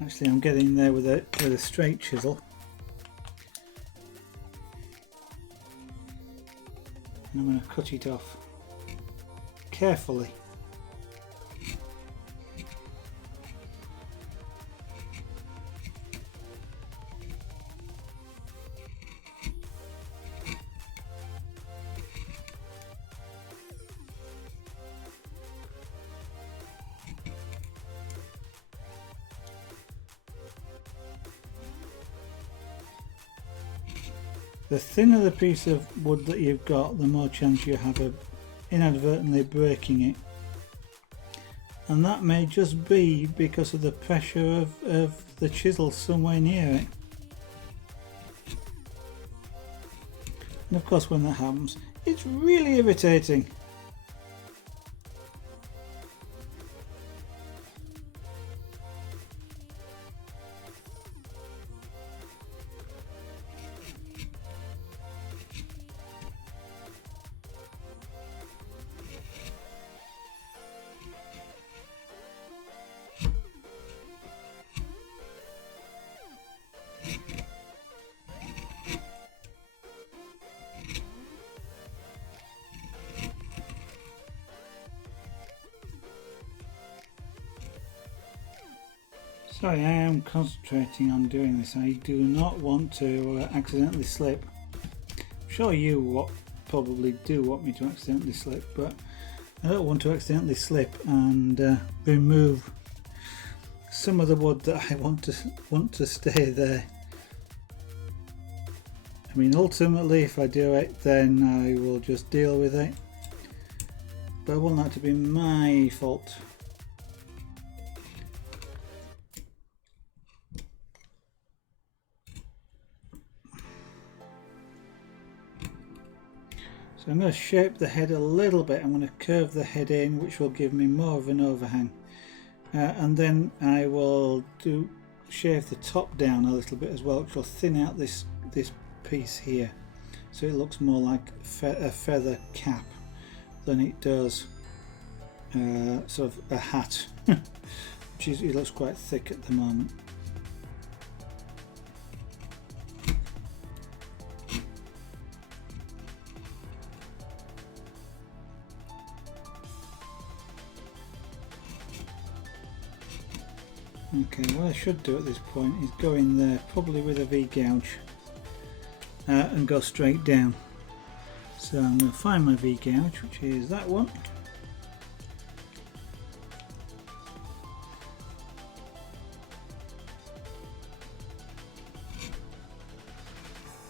Actually, I'm getting there with a straight chisel. And I'm going to cut it off carefully. The thinner the piece of wood that you've got, the more chance you have of inadvertently breaking it. And that may just be because of the pressure of the chisel somewhere near it. And of course when that happens, it's really irritating. Sorry, I am concentrating on doing this. I do not want to accidentally slip. I'm sure you probably do want me to accidentally slip, but I don't want to accidentally slip and remove some of the wood that I want to stay there. I mean, ultimately, if I do it, then I will just deal with it. But I want that to be my fault. So I'm going to shape the head a little bit. I'm going to curve the head in, which will give me more of an overhang. And then I will shave the top down a little bit as well, which will thin out this piece here. So it looks more like a feather cap than it does sort of a hat, which it looks quite thick at the moment. Okay, what I should do at this point is go in there probably with a V-gouge and go straight down. So I'm going to find my V-gouge, which is that one.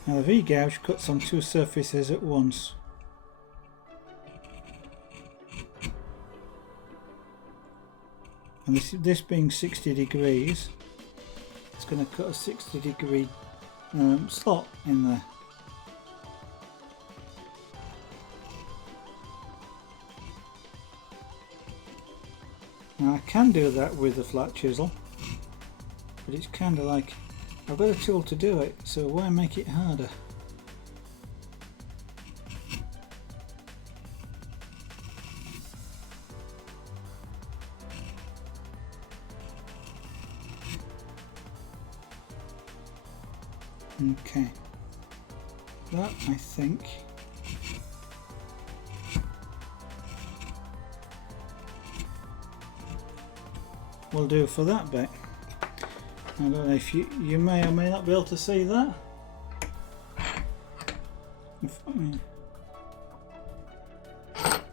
Now the V-gouge cuts on two surfaces at once. And this being 60 degrees, it's going to cut a 60-degree slot in there. Now I can do that with a flat chisel, but it's kind of like, I've got a tool to do it, so why make it harder? Okay, that I think will do for that bit. I don't know if you may or may not be able to see that.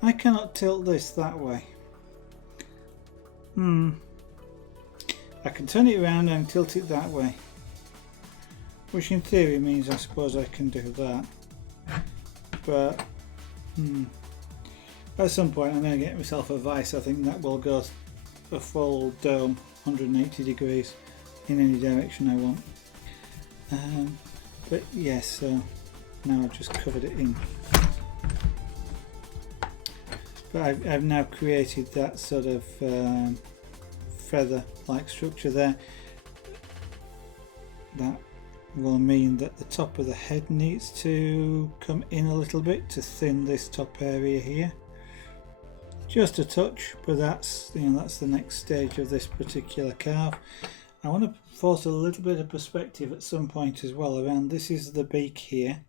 I cannot tilt this that way. I can turn it around and tilt it that way, which in theory means I suppose I can do that, but at some point I'm going to get myself a vise. I think that will go a full dome 180 degrees in any direction I want. But yes, so now I've just covered it in. But I've now created that sort of feather like structure there. That will mean that the top of the head needs to come in a little bit to thin this top area here. Just a touch, but that's the next stage of this particular carve. I want to force a little bit of perspective at some point as well around this is the beak here.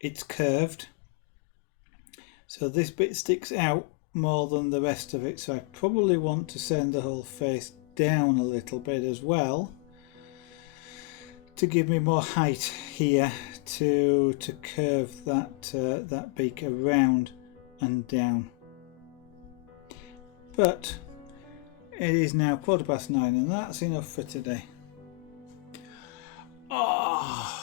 It's curved, so this bit sticks out more than the rest of it, so I probably want to send the whole face down a little bit as well to give me more height here to curve that beak around and down. But it is now 9:15 and that's enough for today. Oh.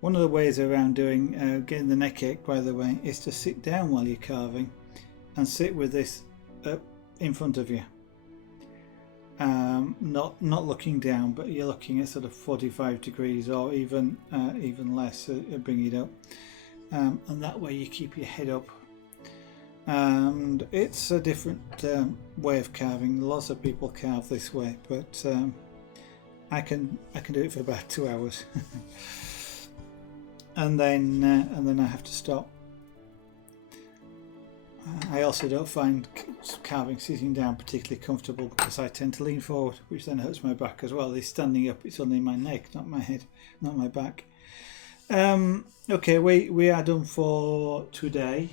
One of the ways around doing getting the neck ache, by the way, is to sit down while you're carving and sit with this in front of you. Not looking down, but you're looking at sort of 45 degrees or even less, bring it up, and that way you keep your head up. And it's a different way of carving. Lots of people carve this way, but I can do it for about 2 hours. and then I have to stop. I also don't find carving sitting down particularly comfortable because I tend to lean forward, which then hurts my back as well. This standing up, it's only my neck, not my head, not my back. Okay, we are done for today.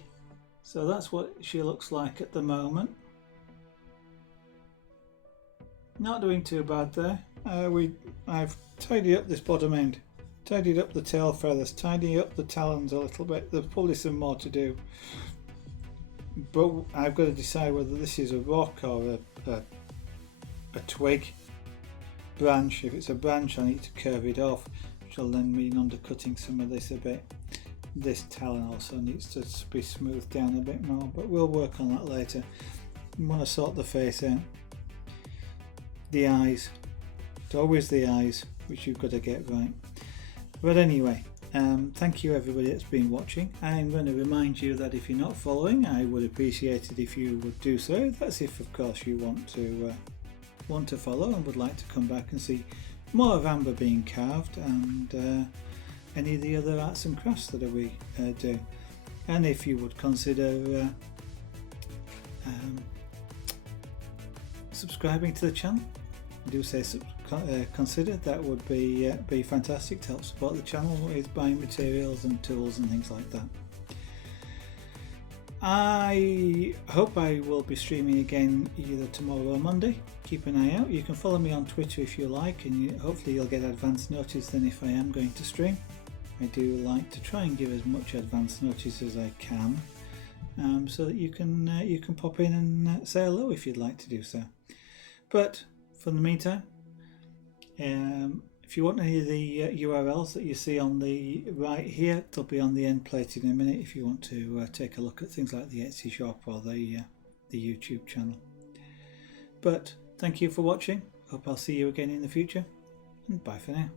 So that's what she looks like at the moment. Not doing too bad there. I've tidied up this bottom end, tidied up the tail feathers, tidied up the talons a little bit. There's probably some more to do. But I've got to decide whether this is a rock or a twig branch. If it's a branch, I need to curve it off, which will then mean undercutting some of this a bit. This talon also needs to be smoothed down a bit more, but we'll work on that later. You want to sort the face out. The eyes. It's always the eyes, which you've got to get right. But anyway, thank you everybody that's been watching. I'm going to remind you that if you're not following, I would appreciate it if you would do so. That's if of course you want to follow and would like to come back and see more of Amber being carved and any of the other arts and crafts that we do. And if you would consider subscribing to the channel, I do say consider, that would be fantastic to help support the channel with buying materials and tools and things like that. I hope I will be streaming again either tomorrow or Monday. Keep an eye out. You can follow me on Twitter if you like, and hopefully you'll get advance notice then if I am going to stream. I do like to try and give as much advance notice as I can, so that you can pop in and say hello if you'd like to do so. But for the meantime, if you want any of the URLs that you see on the right here, they'll be on the end plate in a minute if you want to take a look at things like the Etsy shop or the YouTube channel. But thank you for watching. Hope I'll see you again in the future, and bye for now.